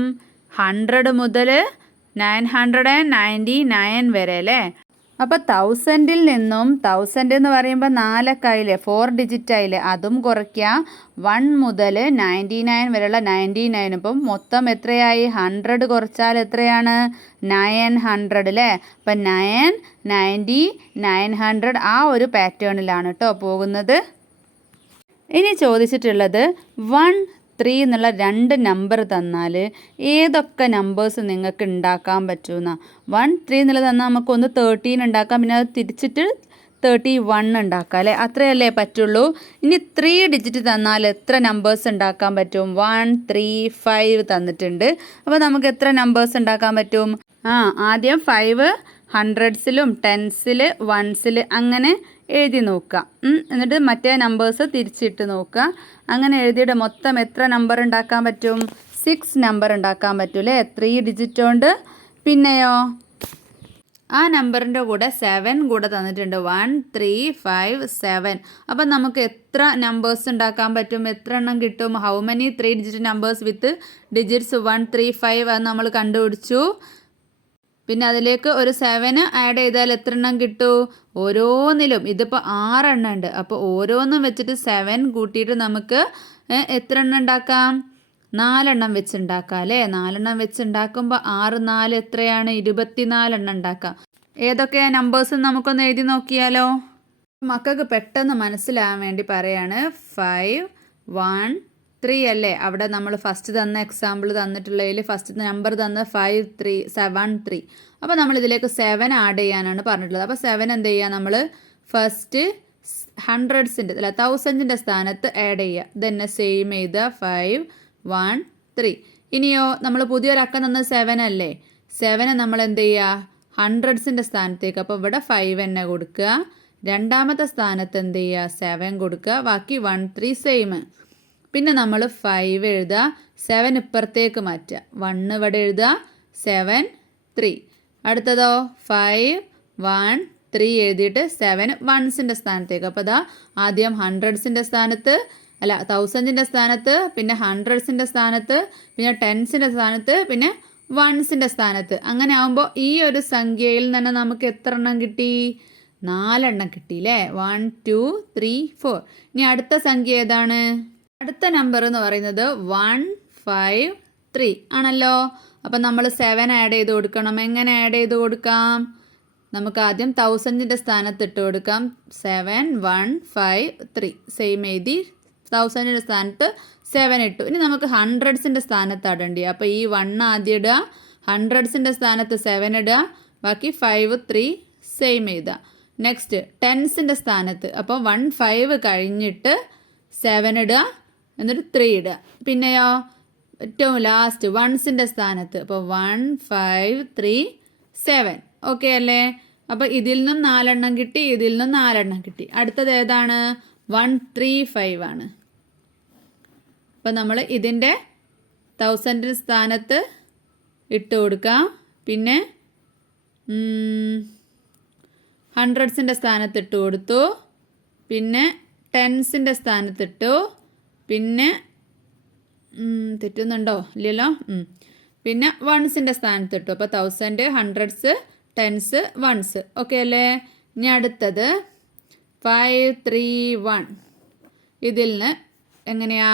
100 മുതൽ 999 വരെ അല്ലേ. അപ്പോൾ 1000ൽ നിന്നും 1000 എന്ന് പറയുമ്പോൾ 4 ഒക്കെ ആയില്ലേ, 4-digit ആയില്ലേ, അതും കുറയ്ക്കുക. 1 മുതൽ 99 വരെയുള്ള 99. ഇപ്പം മൊത്തം എത്രയായി? 100 കുറച്ചാൽ എത്രയാണ്? 900 അല്ലേ. അപ്പം 9 90 900 ആ ഒരു പാറ്റേണിലാണ് കേട്ടോ പോകുന്നത്. ഇനി ചോദിച്ചിട്ടുള്ളത് 1 3 എന്നുള്ള 2 നമ്പർ തന്നാൽ ഏതൊക്കെ നമ്പേഴ്സ് നിങ്ങൾക്ക് ഉണ്ടാക്കാൻ പറ്റുമെന്നാണ്. 1 3 എന്നുള്ളത് തന്നാൽ നമുക്കൊന്ന് 13 ഉണ്ടാക്കാം, പിന്നെ അത് തിരിച്ചിട്ട് 31 ഉണ്ടാക്കാം അല്ലേ. അത്രയല്ലേ പറ്റുള്ളൂ. ഇനി 3-digit തന്നാൽ എത്ര നമ്പേഴ്സ് ഉണ്ടാക്കാൻ പറ്റും? 1 3 5 തന്നിട്ടുണ്ട്. അപ്പോൾ നമുക്ക് എത്ര നമ്പേഴ്സ് ഉണ്ടാക്കാൻ പറ്റും? ആദ്യം 5 100സിലും 10സിൽ 1സിൽ അങ്ങനെ എഴുതി നോക്കുക. എന്നിട്ട് മറ്റേ നമ്പേഴ്സ് തിരിച്ചിട്ട് നോക്കുക. അങ്ങനെ എഴുതിയിട്ട് മൊത്തം എത്ര നമ്പർ ഉണ്ടാക്കാൻ പറ്റും? 6 നമ്പർ ഉണ്ടാക്കാൻ പറ്റും അല്ലേ 3-digit കൊണ്ട്. പിന്നെയോ ആ നമ്പറിൻ്റെ കൂടെ 7 കൂടെ തന്നിട്ടുണ്ട്. 1 3 5 7. അപ്പം നമുക്ക് എത്ര നമ്പേഴ്സ് ഉണ്ടാക്കാൻ പറ്റും? എത്ര എണ്ണം കിട്ടും? How many 3-digit numbers with digits 1 3 5 അത് നമ്മൾ കണ്ടുപിടിച്ചു. പിന്നെ അതിലേക്ക് ഒരു 7 ആഡ് ചെയ്താൽ എത്ര എണ്ണം കിട്ടും? ഓരോന്നിലും ഇതിപ്പോൾ 6 എണ്ണം ഉണ്ട്. അപ്പോൾ ഓരോന്നും വെച്ചിട്ട് 7 കൂട്ടിയിട്ട് നമുക്ക് എത്ര എണ്ണം ഉണ്ടാക്കാം? 4 എണ്ണം വെച്ച് ഉണ്ടാക്കാം അല്ലേ. 4 എണ്ണം വെച്ച് ഉണ്ടാക്കുമ്പോൾ 6 4 എത്രയാണ്? 24 എണ്ണം ഉണ്ടാക്കാം. ഏതൊക്കെയാ നമ്പേഴ്സ് നമുക്കൊന്ന് എഴുതി നോക്കിയാലോ. മക്കൾക്ക് പെട്ടെന്ന് മനസ്സിലാകാൻ വേണ്ടി പറയാണ്. 5 1 3 അല്ലേ. അവിടെ നമ്മൾ ഫസ്റ്റ് തന്ന എക്സാമ്പിൾ തന്നിട്ടുള്ളതിൽ ഫസ്റ്റ് നമ്പർ തന്ന 5 3 7 3. അപ്പോൾ നമ്മൾ ഇതിലേക്ക് 7 ആഡ് ചെയ്യാനാണ് പറഞ്ഞിട്ടുള്ളത്. അപ്പോൾ 7 എന്ത് ചെയ്യുക? നമ്മൾ ഫസ്റ്റ് 100ൻ്റെ അല്ല 1000ൻ്റെ സ്ഥാനത്ത് ആഡ് ചെയ്യുക. ഇതന്നെ സെയിം ചെയ്ത് 5 1 3. ഇനിയോ നമ്മൾ പുതിയൊരക്കം തന്നത് 7 അല്ലേ. 7 നമ്മൾ എന്ത് ചെയ്യുക? 100ൻ്റെ സ്ഥാനത്തേക്ക്. അപ്പോൾ ഇവിടെ 5 തന്നെ കൊടുക്കുക. രണ്ടാമത്തെ സ്ഥാനത്ത് എന്ത് ചെയ്യുക 7 കൊടുക്കുക, ബാക്കി 1 3 സെയിം. പിന്നെ നമ്മൾ 5 എഴുതുക, 7 ഇപ്പുറത്തേക്ക് മാറ്റുക, 1 ഇവിടെ എഴുതുക, 7 3. അടുത്തതോ 5 1 3 എഴുതിയിട്ട് 7 വൺസിൻ്റെ സ്ഥാനത്തേക്ക്. അപ്പോൾ അതാ ആദ്യം ഹൺഡ്രഡ്സിൻ്റെ സ്ഥാനത്ത്, അല്ല തൗസൻഡിൻ്റെ സ്ഥാനത്ത്, പിന്നെ ഹൺഡ്രഡ്സിൻ്റെ സ്ഥാനത്ത്, പിന്നെ ടെൻസിൻ്റെ സ്ഥാനത്ത്, പിന്നെ വൺസിൻ്റെ സ്ഥാനത്ത്. അങ്ങനെ ആകുമ്പോൾ ഈ ഒരു സംഖ്യയിൽ തന്നെ നമുക്ക് എത്ര എണ്ണം കിട്ടി? 4 എണ്ണം കിട്ടിയില്ലേ? 1 2 3 4. ഇനി അടുത്ത സംഖ്യ ഏതാണ്? അടുത്ത നമ്പർ എന്ന് പറയുന്നത് 1 5 3 ആണല്ലോ. അപ്പം നമ്മൾ 7 ആഡ് ചെയ്ത് കൊടുക്കണം. എങ്ങനെ ആഡ് ചെയ്ത് കൊടുക്കാം? നമുക്ക് ആദ്യം തൗസൻഡിൻ്റെ സ്ഥാനത്ത് ഇട്ട് കൊടുക്കാം. 7 1 5 3 സെയിം എഴുതി തൗസൻഡിൻ്റെ സ്ഥാനത്ത് 7 ഇട്ടു. ഇനി നമുക്ക് ഹൺഡ്രഡ്സിൻ്റെ സ്ഥാനത്ത് ഇടേണ്ടി. അപ്പോൾ ഈ 1 ആദ്യം ഇടുക, ഹൺഡ്രഡ്സിൻ്റെ സ്ഥാനത്ത് 7 ഇടുക, ബാക്കി 5 3 സെയിം എഴുതുക. നെക്സ്റ്റ് ടെൻസിൻ്റെ സ്ഥാനത്ത്, അപ്പോൾ 1 5 കഴിഞ്ഞിട്ട് 7 ഇടുക, എന്നിട്ട് 3 ഇടുക. പിന്നെയോ ഏറ്റവും ലാസ്റ്റ് വൺസിൻ്റെ സ്ഥാനത്ത്, അപ്പോൾ 1 5 3 7. ഓക്കെ അല്ലേ? അപ്പോൾ ഇതിൽ നിന്നും 4 എണ്ണം കിട്ടി, ഇതിൽ നിന്നും 4 എണ്ണം കിട്ടി. അടുത്തത് ഏതാണ്? 1 3 5 ആണ്. അപ്പോൾ നമ്മൾ ഇതിൻ്റെ തൗസൻഡിൻ്റെ സ്ഥാനത്ത് ഇട്ട് കൊടുക്കാം. പിന്നെ ഹൺഡ്രഡ്സിൻ്റെ സ്ഥാനത്ത് ഇട്ട് കൊടുത്തു, പിന്നെ ടെൻസിൻ്റെ സ്ഥാനത്തിട്ടു, പിന്നെ തെറ്റുന്നുണ്ടോ? ഇല്ലല്ലോ. പിന്നെ വൺസിൻ്റെ സ്ഥാനത്തിട്ടു. അപ്പോൾ 1000 ഹൺഡ്രഡ്സ് ടെൻസ് വൺസ്. ഓക്കെ അല്ലേ? ഇനി അടുത്തത് 5 3 1. ഇതിൽ നിന്ന് എങ്ങനെയാ?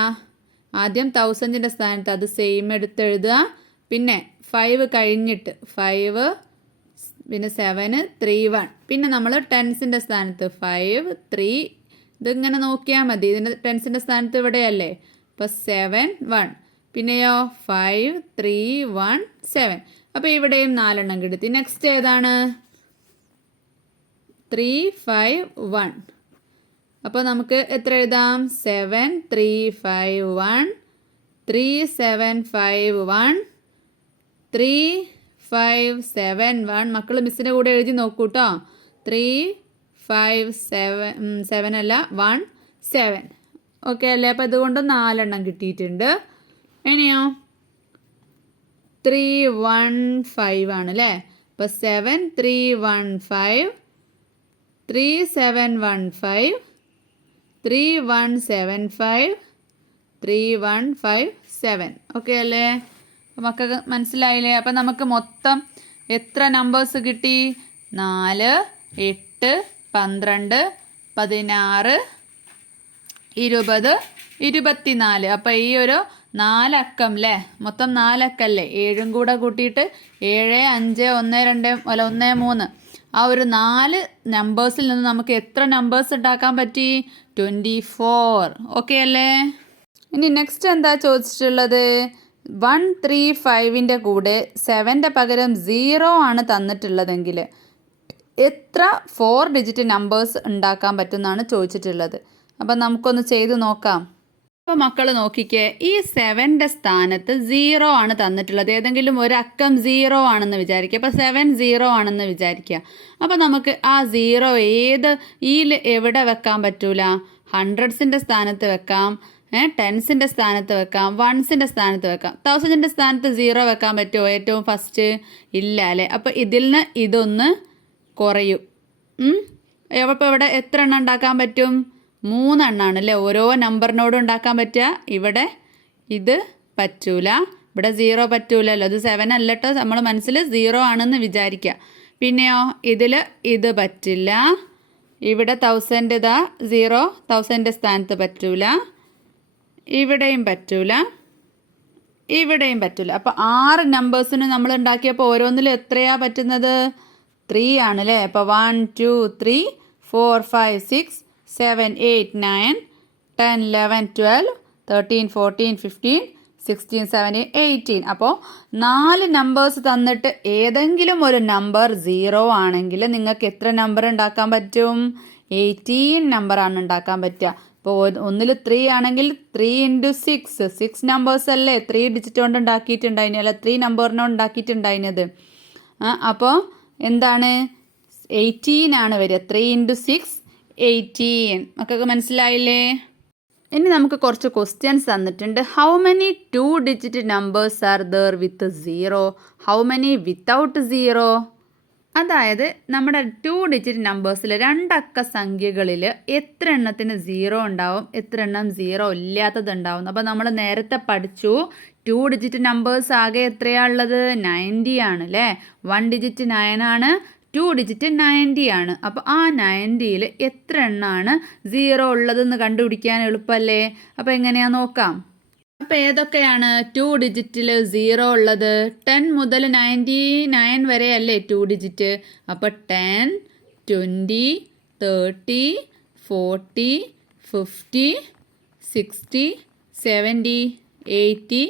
ആദ്യം തൗസൻഡിൻ്റെ സ്ഥാനത്ത് അത് സെയിം എടുത്തെഴുതുക, പിന്നെ 5 കഴിഞ്ഞിട്ട് 5 പിന്നെ 7 3 1. പിന്നെ നമ്മൾ ടെൻസിൻ്റെ സ്ഥാനത്ത് 5 3. ഇതിങ്ങനെ നോക്കിയാൽ മതി, ഇതിൻ്റെ ടെൻസിൻ്റെ സ്ഥാനത്ത് ഇവിടെയല്ലേ. അപ്പോൾ 7 1. പിന്നെയോ 5 3 1 7. അപ്പോൾ ഇവിടെയും 4 എണ്ണം കിട്ടി. നെക്സ്റ്റ് ഏതാണ്? 3 5 1. അപ്പോൾ നമുക്ക് എത്ര എഴുതാം? 7 3 5 1 3 7 5 1 3 5 7 1. മക്കൾ മിസ്സിൻ്റെ കൂടെ എഴുതി നോക്കൂ കേട്ടോ. 3 5 7 അല്ല 1 7. ഓക്കെ അല്ലേ? അപ്പോൾ ഇതുകൊണ്ട് 4 എണ്ണം കിട്ടിയിട്ടുണ്ട്. ഇനിയോ 3 1 5 ആണ് അല്ലേ? അപ്പോൾ 7 3 1 5 3 7 1 5 3 1 7 5 3 1 5 7. ഓക്കെ അല്ലേ? മക്കൾക്ക് മനസ്സിലായില്ലേ? അപ്പം നമുക്ക് മൊത്തം എത്ര നമ്പേഴ്സ് കിട്ടി? 4 8 12 16 20 24. അപ്പം ഈ ഒരു 4 അക്കം അല്ലേ, മൊത്തം 4 അക്കല്ലേ, 7 കൂടെ കൂട്ടിയിട്ട് 7 5 1 2 അല്ല 1 3. ആ ഒരു 4 നമ്പേഴ്സിൽ നിന്ന് നമുക്ക് എത്ര നമ്പേഴ്സ് ഉണ്ടാക്കാൻ പറ്റി? 24. ഓക്കെ അല്ലേ? ഇനി നെക്സ്റ്റ് എന്താ ചോദിച്ചിട്ടുള്ളത്? 1 3 5ൻ്റെ കൂടെ 7ൻ്റെ പകരം 0 ആണ് തന്നിട്ടുള്ളതെങ്കിൽ എത്ര 4 ഡിജിറ്റ് നമ്പേഴ്സ് ഉണ്ടാക്കാൻ പറ്റുമെന്നാണ് ചോദിച്ചിട്ടുള്ളത്. അപ്പം നമുക്കൊന്ന് ചെയ്ത് നോക്കാം. അപ്പോൾ മക്കൾ നോക്കിക്കേ, ഈ 7ൻ്റെ സ്ഥാനത്ത് 0 ആണ് തന്നിട്ടുള്ളത്. ഏതെങ്കിലും ഒരു അക്കം 0 ആണെന്ന് വിചാരിക്കുക. അപ്പോൾ 7 0 ആണെന്ന് വിചാരിക്കുക. അപ്പോൾ നമുക്ക് ആ 0 എവിടെ വെക്കാൻ പറ്റൂല? ഹൺഡ്രഡ്സിൻ്റെ സ്ഥാനത്ത് വെക്കാം, ടെൻസിൻ്റെ സ്ഥാനത്ത് വെക്കാം, വൺസിൻ്റെ സ്ഥാനത്ത് വെക്കാം. തൗസൻഡിൻ്റെ സ്ഥാനത്ത് 0 വെക്കാൻ പറ്റുമോ ഏറ്റവും ഫസ്റ്റ്? ഇല്ല അല്ലേ? അപ്പോൾ ഇതിൽ നിന്ന് ഇതൊന്ന് കുറയും. അപ്പോൾ ഇവിടെ എത്ര എണ്ണം ഉണ്ടാക്കാൻ പറ്റും? 3 എണ്ണമാണ് അല്ലേ ഓരോ നമ്പറിനോടും ഉണ്ടാക്കാൻ പറ്റുക. ഇവിടെ ഇത് പറ്റൂല, ഇവിടെ 0 പറ്റൂലല്ലോ. ഇത് 7 അല്ല കേട്ടോ, നമ്മൾ മനസ്സിൽ 0 ആണെന്ന് വിചാരിക്കുക. പിന്നെയോ ഇതിൽ ഇത് പറ്റില്ല. ഇവിടെ 1000 ഇതാ 0, 1000ൻ്റെ സ്ഥാനത്ത് പറ്റൂല. ഇവിടെയും പറ്റൂല, ഇവിടെയും പറ്റില്ല. അപ്പോൾ 6 നമ്പേഴ്സിന് നമ്മൾ ഉണ്ടാക്കിയപ്പോൾ ഓരോന്നിലും എത്രയാ പറ്റുന്നത്? 3 ആണ് അല്ലേ? അപ്പോൾ 1 2 3 4 5 6 7 8 9 10 11 12 13 14 15 16 17 18. അപ്പോൾ 4 നമ്പേഴ്സ് തന്നിട്ട് ഏതെങ്കിലും ഒരു നമ്പർ 0 ആണെങ്കിൽ നിങ്ങൾക്ക് എത്ര നമ്പർ ഉണ്ടാക്കാൻ പറ്റും? 18 നമ്പറാണ് ഉണ്ടാക്കാൻ പറ്റുക. ഇപ്പോൾ ഒന്നിൽ 3 ആണെങ്കിൽ 3 × 6 നമ്പേഴ്സ് അല്ലേ 3 ഡിജിറ്റ് കൊണ്ട് ഉണ്ടാക്കിയിട്ടുണ്ടായിന്, അല്ല 3 നമ്പറിനോട് ഉണ്ടാക്കിയിട്ടുണ്ടായിരുന്നത്. അപ്പോൾ എന്താണ് 18 ആണ് വരിക. 3 × 6 18. മക്കൾക്ക് മനസ്സിലായില്ലേ? ഇനി നമുക്ക് കുറച്ച് ക്വസ്റ്റ്യൻസ് തന്നിട്ടുണ്ട്. How many 2 digit numbers are there with 0? How many without 0? അതായത് നമ്മുടെ 2 ഡിജിറ്റ് നമ്പേഴ്സിൽ 2 അക്ക സംഖ്യകളിൽ എത്ര എണ്ണത്തിന് 0 ഉണ്ടാവും, എത്ര എണ്ണം 0 ഇല്ലാത്തത് ഉണ്ടാവും. അപ്പോൾ നമ്മൾ നേരത്തെ പഠിച്ചു 2 ഡിജിറ്റ് നമ്പേഴ്സ് ആകെ എത്രയാണ് ഉള്ളത്? 90 ആണ് അല്ലേ. 1 ഡിജിറ്റ് 9 ആണ്, 2 ഡിജിറ്റ് 90 ആണ്. അപ്പോൾ ആ 90ൽ എത്ര എണ്ണമാണ് 0 ഉള്ളതെന്ന് കണ്ടുപിടിക്കാൻ എളുപ്പമല്ലേ? അപ്പോൾ എങ്ങനെയാ നോക്കാം. അപ്പോൾ ഏതൊക്കെയാണ് 2 ഡിജിറ്റിൽ 0 ഉള്ളത്? 10 മുതൽ 99 വരെ അല്ലേ 2 ഡിജിറ്റ്. അപ്പോൾ 10, 20, 30, 40, 50, 60, 70, 80,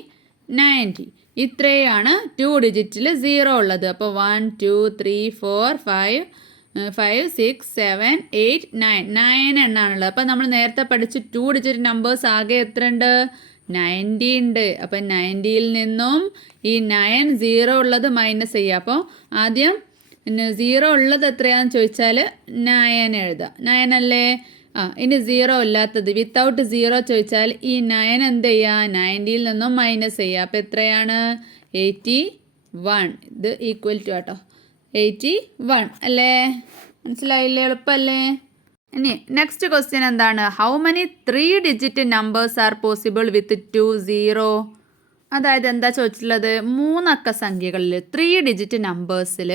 90 ഇത്രയാണ് 2 ഡിജിറ്റിൽ 0 ഉള്ളത്. അപ്പോൾ 1, 2, 3, 4, 5, 6, 7, 8, 9 എണ്ണാണുള്ളത്. അപ്പോൾ നമ്മൾ നേരത്തെ പഠിച്ച് 2 ഡിജിറ്റ് നമ്പേഴ്സ് ആകെ എത്ര ഉണ്ട്? 90 ഉണ്ട്. അപ്പം 90ൽ നിന്നും ഈ 9 0 ഉള്ളത് മൈനസ് ചെയ്യുക. അപ്പോൾ ആദ്യം 0 ഉള്ളത് എത്രയാണെന്ന് ചോദിച്ചാൽ 9 എഴുതുക. 9 അല്ലേ? ഇനി 0 ഇല്ലാത്തത് വിത്തൗട്ട് 0 ചോദിച്ചാൽ ഈ 9 എന്ത് ചെയ്യുക? 90ൽ നിന്നും മൈനസ് ചെയ്യുക. അപ്പോൾ എത്രയാണ്? 81. ഇത് ഈക്വൽ ടു കേട്ടോ 81 അല്ലേ? മനസ്സിലായില്ലേ? എളുപ്പമല്ലേ? ഇനി നെക്സ്റ്റ് ക്വസ്റ്റ്യൻ എന്താണ്? How many 3 digit numbers R possible വിത്ത് 2 0? അതായത് എന്താ ചോദിച്ചിട്ടുള്ളത്? 3 അക്ക സംഖ്യകളിൽ 3 ഡിജിറ്റ് നമ്പേഴ്സിൽ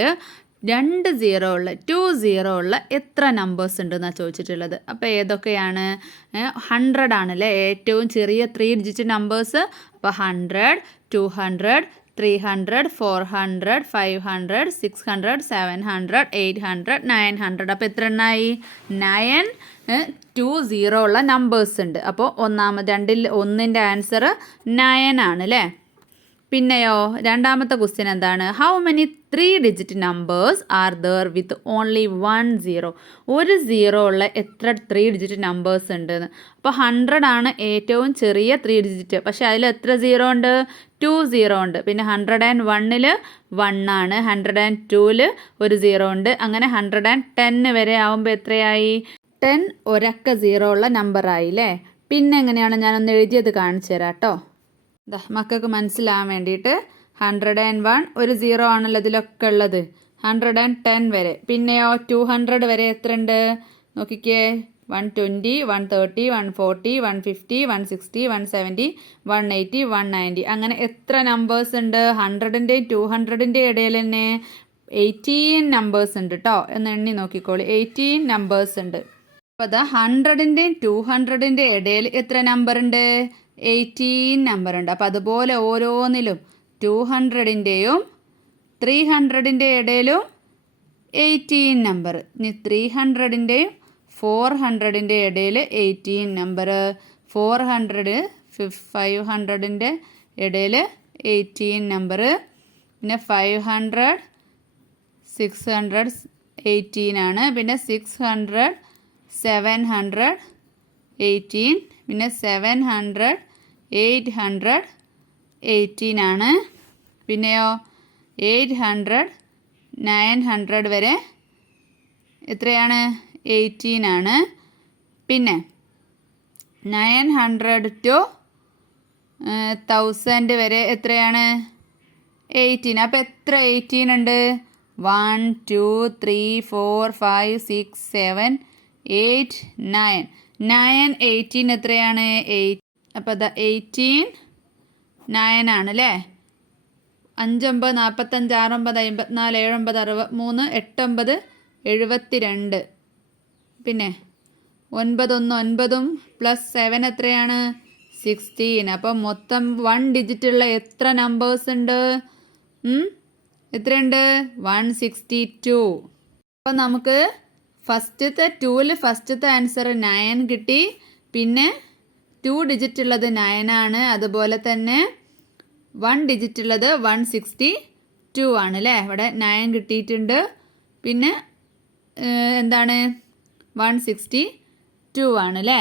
2 0 ഉള്ള 2 0 ഉള്ള എത്ര നമ്പേഴ്സ് ഉണ്ടെന്നാണ് ചോദിച്ചിട്ടുള്ളത്. അപ്പോൾ ഏതൊക്കെയാണ്? 100 ആണല്ലേ ഏറ്റവും ചെറിയ 3 ഡിജിറ്റ് നമ്പേഴ്സ്. അപ്പോൾ 100, 200, 300, 400, 500, 600, 700, 800, 900. അപ്പോൾ എത്ര എണ്ണമായി? 9 2 0 ഉള്ള നമ്പേഴ്സ് ഉണ്ട്. അപ്പോൾ ഒന്നിൻ്റെ ആൻസർ 9 ആണ് അല്ലേ. പിന്നെയോ രണ്ടാമത്തെ ക്വസ്റ്റ്യൻ എന്താണ്? How many 3 digit numbers are there with only 1 0? ഒരു 0 ഉള്ള എത്ര 3 ഡിജിറ്റ് നമ്പേഴ്സ് ഉണ്ടെന്ന്. അപ്പോൾ 100 ആണ് ഏറ്റവും ചെറിയ 3 ഡിജിറ്റ്. പക്ഷേ അതിൽ എത്ര 0 ഉണ്ട്? 2 0 ഉണ്ട്. പിന്നെ 101ൽ 1 ആണ്, 102ൽ ഒരു 0 ഉണ്ട്. അങ്ങനെ 110 വരെ ആകുമ്പോൾ എത്രയായി? 10 ഒരക്ക 0 ഉള്ള നമ്പറായി അല്ലേ. പിന്നെ എങ്ങനെയാണ്? ഞാനൊന്ന് എഴുതിയത് കാണിച്ചു തരാം കേട്ടോ. മക്കൾക്ക് മനസ്സിലാകാൻ വേണ്ടിയിട്ട് 101 ഒരു 0 ആണല്ലോ ഇതിലൊക്കെ ഉള്ളത്. 110 വരെ. പിന്നെയോ 200 വരെ എത്ര ഉണ്ട് നോക്കിക്കേ? 120, 130, 140, 150, 160, 170, 180, 190 അങ്ങനെ എത്ര നമ്പേഴ്സ് ഉണ്ട്? 100ൻ്റെയും 200ൻ്റെയും ഇടയിൽ തന്നെ 18 നമ്പേഴ്സ് ഉണ്ട് കേട്ടോ. എന്ന് എണ്ണി നോക്കിക്കോളൂ. 18 നമ്പേഴ്സ് ഉണ്ട്. അപ്പോൾ അതാ 100ൻ്റെയും 200ൻ്റെയും ഇടയിൽ എത്ര നമ്പർ ഉണ്ട്? 18 നമ്പർ ഉണ്ട്. അപ്പോൾ അതുപോലെ ഓരോന്നിലും 200ൻ്റെയും 300ൻ്റെയും ഇടയിലും 18 നമ്പർ. ഇനി 300ൻ്റെയും 400ൻ്റെ ഇടയിൽ 18 നമ്പർ. 400 500ൻ്റെ ഇടയിൽ 18 നമ്പർ. പിന്നെ 500 600 18 ആണ്. പിന്നെ 600 700 18. പിന്നെ 700 800 18 ആണ്. പിന്നെയോ 800 900 വരെ എത്രയാണ്? 18 ആണ്. പിന്നെ 900 to 1000 വരെ എത്രയാണ്? 18. അപ്പോൾ എത്ര 18 ഉണ്ട്? 1 2 3 4 5 6 7 8 9. 9 18 എത്രയാണ്? 8. അപ്പോൾ അത് 18 9 ആണ് അല്ലേ. 5 9 45 6 9 54 7 9 63 8 9 72. പിന്നെ 9 1 9 പ്ലസ് 7 എത്രയാണ്? 16. അപ്പം മൊത്തം 1 ഡിജിറ്റുള്ള എത്ര നമ്പേഴ്സ് ഉണ്ട്? എത്രയുണ്ട്? 162. അപ്പം നമുക്ക് ഫസ്റ്റത്തെ 2ൽ ഫസ്റ്റത്തെ ആൻസർ 9 കിട്ടി. പിന്നെ 2 ഡിജിറ്റ് ഉള്ളത് 9 ആണ്. അതുപോലെ തന്നെ 1 ഡിജിറ്റ് ഉള്ളത് 162 ആണ് അല്ലേ. ഇവിടെ 9 കിട്ടിയിട്ടുണ്ട്. പിന്നെ എന്താണ്? 162 ആണ് അല്ലേ.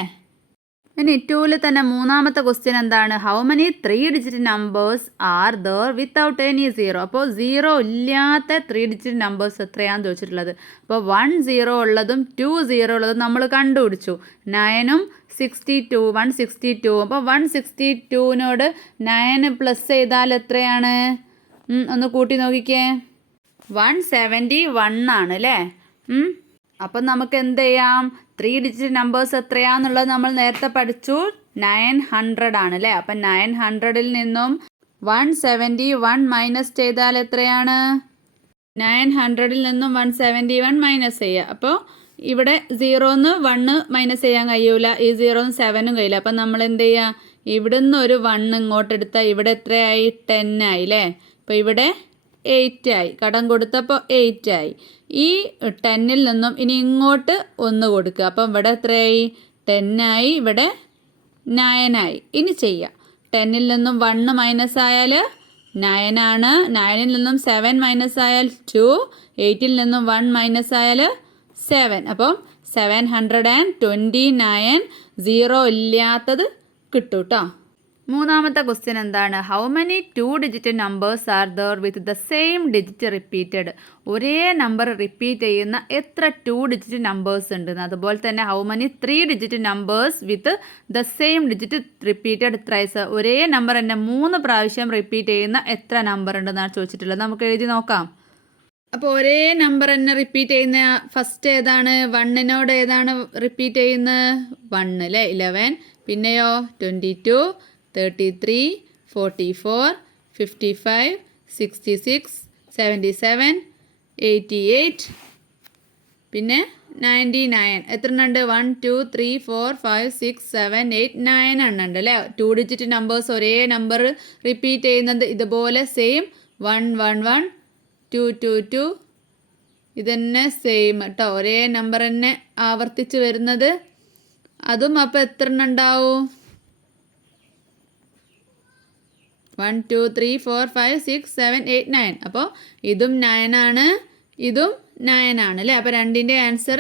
ഇനി 2-ൽ തന്നെ മൂന്നാമത്തെ ക്വസ്റ്റ്യൻ എന്താണ്? How many 3 digit numbers are there without any zero? അപ്പോൾ സീറോ ഇല്ലാത്ത 3 ഡിജിറ്റ് നമ്പേഴ്സ് എത്രയാണെന്ന് ചോദിച്ചിട്ടുള്ളത്. അപ്പോൾ 1 0 ഉള്ളതും 2 0 ഉള്ളതും നമ്മൾ കണ്ടുപിടിച്ചു. 9ഉം 62 162. അപ്പോൾ 162നോട് 9 പ്ലസ് ചെയ്താൽ എത്രയാണ്? ഒന്ന് കൂട്ടി നോക്കിക്കേ. 171 ആണ് അല്ലേ? അപ്പം നമുക്ക് എന്ത് ചെയ്യാം? 3 ഡിജിറ്റ് നമ്പേഴ്സ് എത്രയാണെന്നുള്ളത് നമ്മൾ നേരത്തെ പഠിച്ചു. 900 ആണ് അല്ലേ? അപ്പം 900ൽ നിന്നും 171 മൈനസ് ചെയ്താൽ എത്രയാണ്? 900ൽ നിന്നും 171 മൈനസ് ചെയ്യുക. അപ്പോൾ ഇവിടെ 0ന്ന് 1 മൈനസ് ചെയ്യാൻ കഴിയൂല, ഈ 0ന്ന് 7ഉം കഴിയില്ല. അപ്പം നമ്മൾ എന്ത് ചെയ്യുക? ഇവിടുന്ന് ഒരു 1 ഇങ്ങോട്ട് എടുത്താൽ ഇവിടെ എത്രയായി? 10 ആയി അല്ലേ? അപ്പോൾ ഇവിടെ 8 ആയി. കടം കൊടുത്തപ്പോൾ 8 ആയി. ഈ 10ൽ നിന്നും ഇനി ഇങ്ങോട്ട് 1 കൊടുക്കുക. അപ്പം ഇവിടെ എത്രയായി? 10 ആയി. ഇവിടെ 9 ആയി. ഇനി ചെയ്യാം. 10ൽ നിന്നും 1 മൈനസ് ആയാൽ 9 ആണ്. 9ൽ നിന്നും 7 മൈനസ് ആയാൽ 2. 8ൽ നിന്നും 1 മൈനസ് ആയാൽ 7. അപ്പം 729 0 ഇല്ലാത്തത് കിട്ടും കേട്ടോ. മൂന്നാമത്തെ ക്വസ്റ്റ്യൻ എന്താണ്? How many 2 digit numbers are there with the same digit repeated? ഒരേ നമ്പർ റിപ്പീറ്റ് ചെയ്യുന്ന എത്ര 2 ഡിജിറ്റ് നമ്പേഴ്സ് ഉണ്ട്? അതുപോലെ തന്നെ how many 3 digit numbers with the same digit repeated thrice? ഒരേ നമ്പർ തന്നെ 3 പ്രാവശ്യം റിപ്പീറ്റ് ചെയ്യുന്ന എത്ര നമ്പർ ഉണ്ടെന്നാണ് ചോദിച്ചിട്ടുള്ളത്. നമുക്ക് എഴുതി നോക്കാം. അപ്പോൾ ഒരേ നമ്പർ തന്നെ റിപ്പീറ്റ് ചെയ്യുന്ന ഫസ്റ്റ് ഏതാണ്? 1നോട് ഏതാണ് റിപ്പീറ്റ് ചെയ്യുന്നത്? 1 അല്ലേ? 11. പിന്നെയോ 22 33 44 55 66 77 88 പിന്നെ 99. എത്ര എണ്ണുണ്ട്? 1 2 3 4 5 6 7 8 9 എണ്ണുണ്ട് അല്ലേ? 2 ഡിജിറ്റ് നമ്പേഴ്സ് ഒരേ നമ്പർ റിപ്പീറ്റ് ചെയ്യുന്നത് ഇതുപോലെ സെയിം 1 1 1 2 2 2 ഇതന്നെ സെയിം കേട്ടോ. ഒരേ നമ്പർ തന്നെ ആവർത്തിച്ച് വരുന്നത്. അതും അപ്പോൾ എത്ര എണ്ണം ഉണ്ടാവും? 1 2 3 4 5 6 7 8 9. അപ്പോൾ ഇതും 9 ആണ്, ഇതും 9 ആണ് അല്ലേ? അപ്പോൾ രണ്ടിൻ്റെ ആൻസർ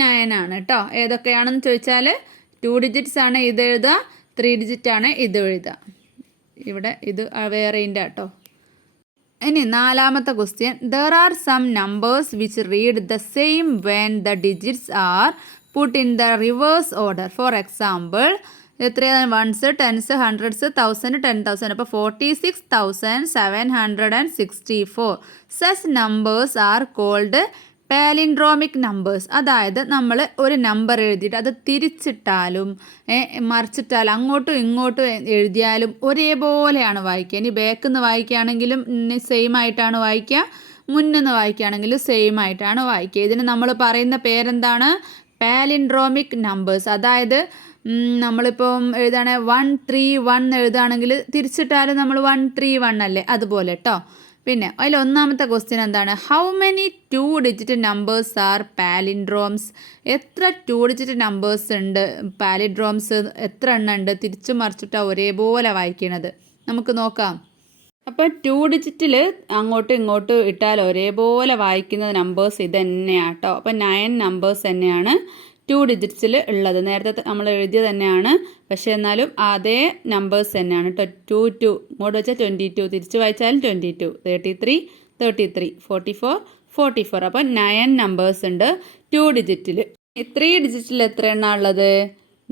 9 ആണ് കേട്ടോ. ഏതൊക്കെയാണെന്ന് ചോദിച്ചാൽ 2 ഡിജിറ്റ്സ് ആണ് ഇത് എഴുതുക, 3 ഡിജിറ്റ് ആണ് ഇത് എഴുതുക. ഇവിടെ ഇത് വേറെയിൻ്റെ കേട്ടോ. ഇനി നാലാമത്തെ question. There are some numbers which read the same when the digits are put in the reverse order. For example എത്രയാണ്? 1s 10s 100s 1000 10,000. അപ്പോൾ 46,764. Such numbers are called palindromic numbers. അതായത് നമ്മൾ ഒരു നമ്പർ എഴുതിയിട്ട് അത് തിരിച്ചിട്ടാലും മറിച്ചിട്ടാലും അങ്ങോട്ടും ഇങ്ങോട്ടും എഴുതിയാലും ഒരേപോലെയാണ് വായിക്കുക. ഇനി ബാക്കിൽ നിന്ന് വായിക്കുകയാണെങ്കിലും സെയിം ആയിട്ടാണ് വായിക്കുക, മുന്നിൽ നിന്ന് വായിക്കുകയാണെങ്കിലും സെയിം ആയിട്ടാണ് വായിക്കുക. ഇതിന് നമ്മൾ പറയുന്ന പേരെന്താണ്? Palindromic numbers. അതായത് നമ്മളിപ്പം എഴുതുകയാണെങ്കിൽ 131 എഴുതുകയാണെങ്കിൽ തിരിച്ചിട്ടാലും നമ്മൾ 131 അല്ലേ? അതുപോലെ കേട്ടോ. പിന്നെ അതിൽ ഒന്നാമത്തെ ക്വസ്റ്റ്യൻ എന്താണ്? How many 2 digit numbers are palindromes? എത്ര 2 ഡിജിറ്റ് നമ്പേഴ്സ് ഉണ്ട്? പാലിൻഡ്രോംസ് എത്ര എണ്ണം ഉണ്ട്? തിരിച്ചു മറിച്ചിട്ടാണ് ഒരേപോലെ വായിക്കണത്. നമുക്ക് നോക്കാം. അപ്പോൾ 2 ഡിജിറ്റിൽ അങ്ങോട്ടും ഇങ്ങോട്ടും ഇട്ടാൽ ഒരേപോലെ വായിക്കുന്ന നമ്പേഴ്സ് ഇത് തന്നെയാണ് കേട്ടോ. അപ്പോൾ 9 നമ്പേഴ്സ് തന്നെയാണ് 2 ഡിജിറ്റ്സിൽ ഉള്ളത്. നേരത്തെ നമ്മൾ എഴുതിയത് തന്നെയാണ്, പക്ഷേ എന്നാലും അതേ നമ്പേഴ്സ് തന്നെയാണ് കേട്ടോ. 2 2 ഇങ്ങോട്ട് വെച്ചാൽ 22, തിരിച്ച് വായിച്ചാലും 22, 33 33, 44 44. അപ്പോൾ 9 നമ്പേഴ്സ് ഉണ്ട് 2 ഡിജിറ്റിൽ. 3 ഡിജിറ്റിൽ എത്ര എണ്ണമാണ് ഉള്ളത്?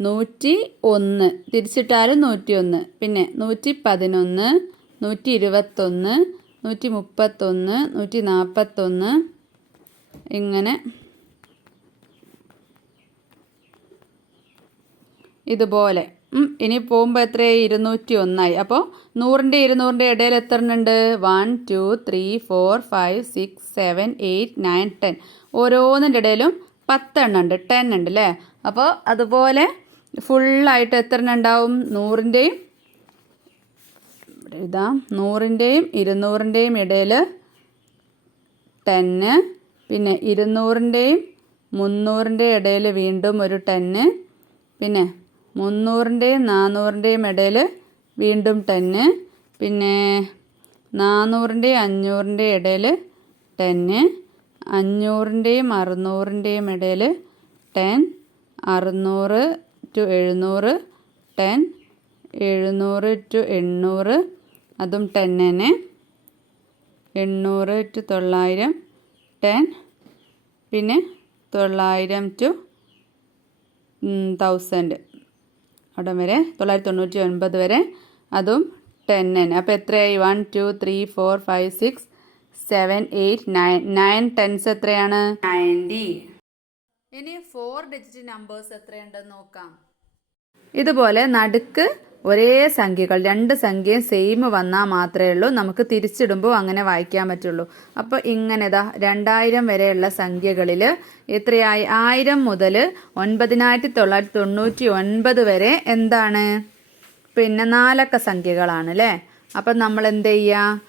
101, തിരിച്ചിട്ടാലും 101, പിന്നെ 111, 121, 131, 141 ഇങ്ങനെ ഇതുപോലെ. ഇനി പോകുമ്പോൾ എത്രയായി? 201 അപ്പോൾ 100ൻ്റെ 200ൻ്റെ ഇടയിൽ എത്ര എണ്ണുണ്ട്? 1 2 3 4 5 6 7 8 9 10. ഓരോന്നിൻ്റെ ഇടയിലും 10 എണ്ണം ഉണ്ട്, 10 ഉണ്ട് അല്ലേ? അപ്പോൾ അതുപോലെ ഫുള്ളായിട്ട് എത്ര എണ്ണം ഉണ്ടാവും? 100ൻ്റെയും ഇവിടെ എഴുതാം, 100ൻ്റെയും 200ൻ്റെയും ഇടയിൽ 10, പിന്നെ 200ൻ്റെയും 300ൻ്റെയും ഇടയിൽ വീണ്ടും ഒരു 10, പിന്നെ 300ൻ്റെയും 400ൻ്റെയും ഇടയിൽ വീണ്ടും 10, പിന്നെ 400ൻ്റെയും 500ൻ്റെയും ഇടയിൽ 10, 500ൻ്റെയും 600ൻ്റെയും ഇടയിൽ 10, 600 to 700, 10, 700 to 800 അതും 10 തന്നെ, 800 to 900 10, പിന്നെ 900 to 1000 അവിടെ വരെ 999 വരെ അതും 10 തന്നെ. അപ്പോൾ എത്രയായി? 1 2 3 4 5 6 7 8 9 10s എത്രയാണ്? 90. ഇനി 4 ഡിജിറ്റ് നമ്പേഴ്സ് എത്രയുണ്ടെന്ന് നോക്കാം. ഇതുപോലെ നടുക്ക് ഒരേ സംഖ്യകൾ, രണ്ട് സംഖ്യയും സെയിം വന്നാൽ മാത്രമേ ഉള്ളൂ നമുക്ക് തിരിച്ചിടുമ്പോൾ അങ്ങനെ വായിക്കാൻ പറ്റുള്ളൂ. അപ്പോൾ ഇങ്ങനെതാ 2000 വരെയുള്ള സംഖ്യകളിൽ എത്രയായി? 1000 മുതൽ 9999 വരെ എന്താണ്? പിന്നെ 4 അക്ക സംഖ്യകളാണ് അല്ലേ. അപ്പം നമ്മൾ എന്ത് ചെയ്യുക?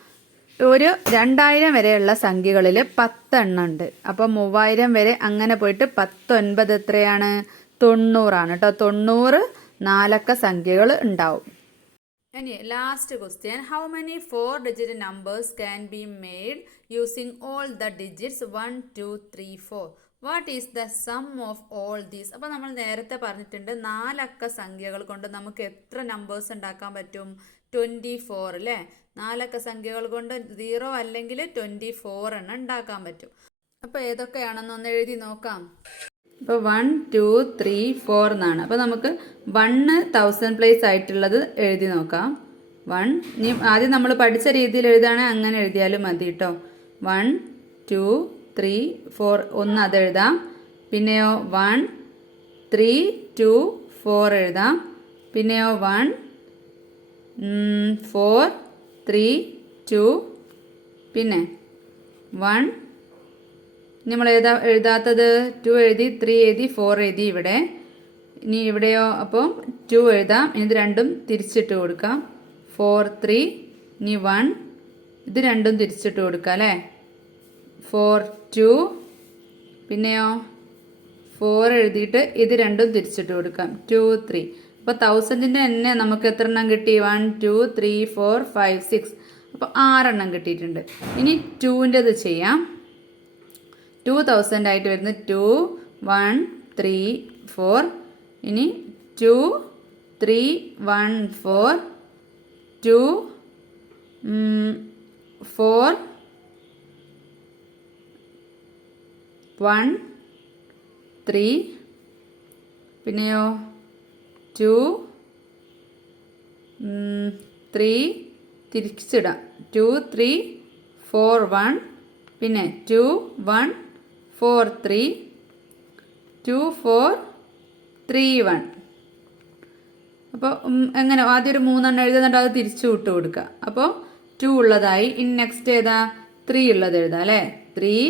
ഒരു 2000 വരെയുള്ള സംഖ്യകളിൽ 10 എണ്ണം ഉണ്ട്. അപ്പം 3000 വരെ അങ്ങനെ പോയിട്ട് 10 എത്രയാണ്? 90 ആണ് കേട്ടോ. 90 4 അക്ക സംഖ്യകൾ ഉണ്ടാവും. ഇനി last question, how many 4 digit numbers can be made using all the digits 1 2 3 4? What is the sum of all these? അപ്പോൾ നമ്മൾ നേരത്തെ പറഞ്ഞിട്ടുണ്ട് 4 അക്ക സംഖ്യകൾ കൊണ്ട് നമുക്ക് എത്ര നമ്പേഴ്സ് ഉണ്ടാക്കാൻ പറ്റും? 24 അല്ലേ. 4 അക്ക സംഖ്യകൾ കൊണ്ട് 0 അല്ലെങ്കിൽ 24 എണ്ണം ഉണ്ടാക്കാൻ പറ്റും. അപ്പോൾ ഏതൊക്കെയാണെന്ന് ഒന്ന് എഴുതി നോക്കാം. ഇപ്പോൾ 1 2 3 4 എന്നാണ്. അപ്പോൾ നമുക്ക് 1 1000 പ്ലേസ് ആയിട്ടുള്ളത് എഴുതി നോക്കാം. 1 ഇനി ആദ്യം നമ്മൾ പഠിച്ച രീതിയിൽ എഴുതുകയാണെങ്കിൽ അങ്ങനെ എഴുതിയാലും മതി കേട്ടോ. 1 2 3 4 ഒന്ന് അതെഴുതാം. പിന്നെയോ 1 3 2 4 എഴുതാം. പിന്നെയോ 1 4 3 2 പിന്നെ 1 നമ്മൾ എഴുതാത്തത് 2 എഴുതി, 3 എഴുതി, 4 എഴുതി ഇവിടെ. ഇനി ഇവിടെയോ അപ്പോൾ 2 എഴുതാം. ഇത് രണ്ടും തിരിച്ചിട്ട് കൊടുക്കാം. 4 3 ഇനി 1 ഇത് രണ്ടും തിരിച്ചിട്ട് കൊടുക്കാം അല്ലേ. 4 2 പിന്നെയോ 4 എഴുതിയിട്ട് ഇത് രണ്ടും തിരിച്ചിട്ട് കൊടുക്കാം. 2 3. അപ്പോൾ 1000ൻ്റെ തന്നെ നമുക്ക് എത്ര എണ്ണം കിട്ടി? 1 2 3 4 5 6. അപ്പോൾ 6 എണ്ണം കിട്ടിയിട്ടുണ്ട്. ഇനി 2ൻ്റെത് ചെയ്യാം. 2000 ആയിട്ട് വരുന്നത് 2 1 3 4. ഇനി 2 3 1 4 2 4 1 3 പിന്നെയോ 2 3 തിരിച്ചിടാം. 2 3 4 1 പിന്നെ 2 1 4 3 2 4 3 1. അപ്പോൾ എങ്ങനെ ആദ്യം ഒരു 3 എണ്ണം എഴുതുന്നുണ്ട്, അത് തിരിച്ചു വിട്ട് കൊടുക്കുക. അപ്പോൾ 2 ഉള്ളതായി. ഇനി നെക്സ്റ്റ് ഏതാ? 3 ഉള്ളത് എഴുതാം അല്ലേ. 3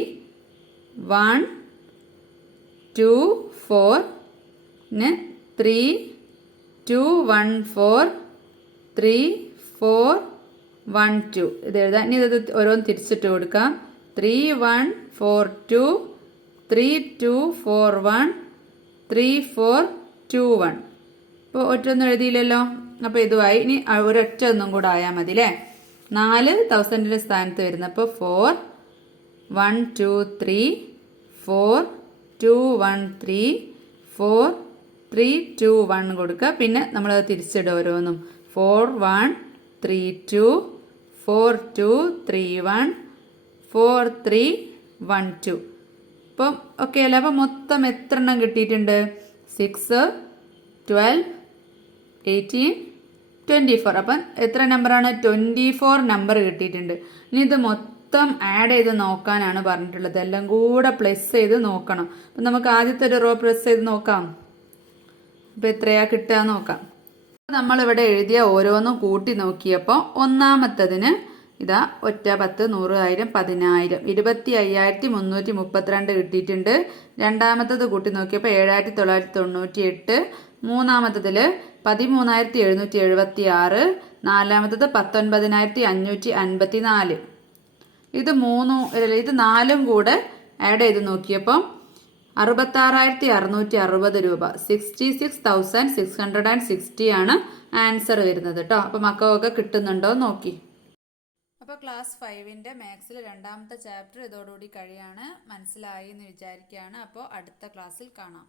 1 2 4 പിന്നെ 3 2 1 4 3 4 1 2 ഇത് എഴുതാം. ഇനി ഇത് ഓരോന്ന് തിരിച്ചിട്ട് കൊടുക്കാം. 3 1 4 2 3 2 4 1 3 4 2 1. ഇപ്പോൾ ഒറ്റൊന്നും എഴുതിയില്ലല്ലോ. അപ്പോൾ ഇതുമായി. ഇനി ഒരൊറ്റ ഒന്നും കൂടെ ആയാൽ മതി അല്ലേ. 4000ൻ്റെ സ്ഥാനത്ത് വരുന്നപ്പോൾ 4 1 2 3 4 2 1 3 4 3 2 1 കൊടുക്കുക. പിന്നെ നമ്മൾ തിരിച്ചിടുക ഓരോന്നും. 4 1 3 2 4 2 3 1 4 3 1 2. അപ്പം ഓക്കെ അല്ലേ. അപ്പം മൊത്തം എത്ര എണ്ണം കിട്ടിയിട്ടുണ്ട്? 6 12 18 24. അപ്പം എത്ര നമ്പറാണ്? 24 നമ്പർ കിട്ടിയിട്ടുണ്ട്. ഇനി ഇത് മൊത്തം ആഡ് ചെയ്ത് നോക്കാനാണ് പറഞ്ഞിട്ടുള്ളത്. എല്ലാം കൂടെ പ്ലസ് ചെയ്ത് നോക്കണം. അപ്പം നമുക്ക് ആദ്യത്തെ ഒരു റോ പ്ലസ് ചെയ്ത് നോക്കാം. അപ്പം എത്രയാ കിട്ടുക നോക്കാം. നമ്മളിവിടെ എഴുതിയ ഓരോന്നും കൂട്ടി നോക്കിയപ്പോൾ ഒന്നാമത്തതിന് ഇതാ ഒറ്റ 10 100 1000 10000 25332 കിട്ടിയിട്ടുണ്ട്. രണ്ടാമത്തത് കൂട്ടി നോക്കിയപ്പോൾ 7998. മൂന്നാമത്തതിൽ 13776. നാലാമത്തത് 19554. ഇത് 4ഉം കൂടെ ആഡ് ചെയ്ത് നോക്കിയപ്പോൾ 66660 രൂപ. 66,660 ആണ് ആൻസർ വരുന്നത് കേട്ടോ. അപ്പോൾ മക്കൾക്കൊക്കെ കിട്ടുന്നുണ്ടോ നോക്കി. അപ്പോൾ ക്ലാസ് 5ൻ്റെ മാത്സിൽ രണ്ടാമത്തെ ചാപ്റ്റർ ഇതോടുകൂടി കഴിയാണ്. മനസ്സിലായി എന്ന് വിചാരിക്കുകയാണ്. അപ്പോൾ അടുത്ത ക്ലാസ്സിൽ കാണാം.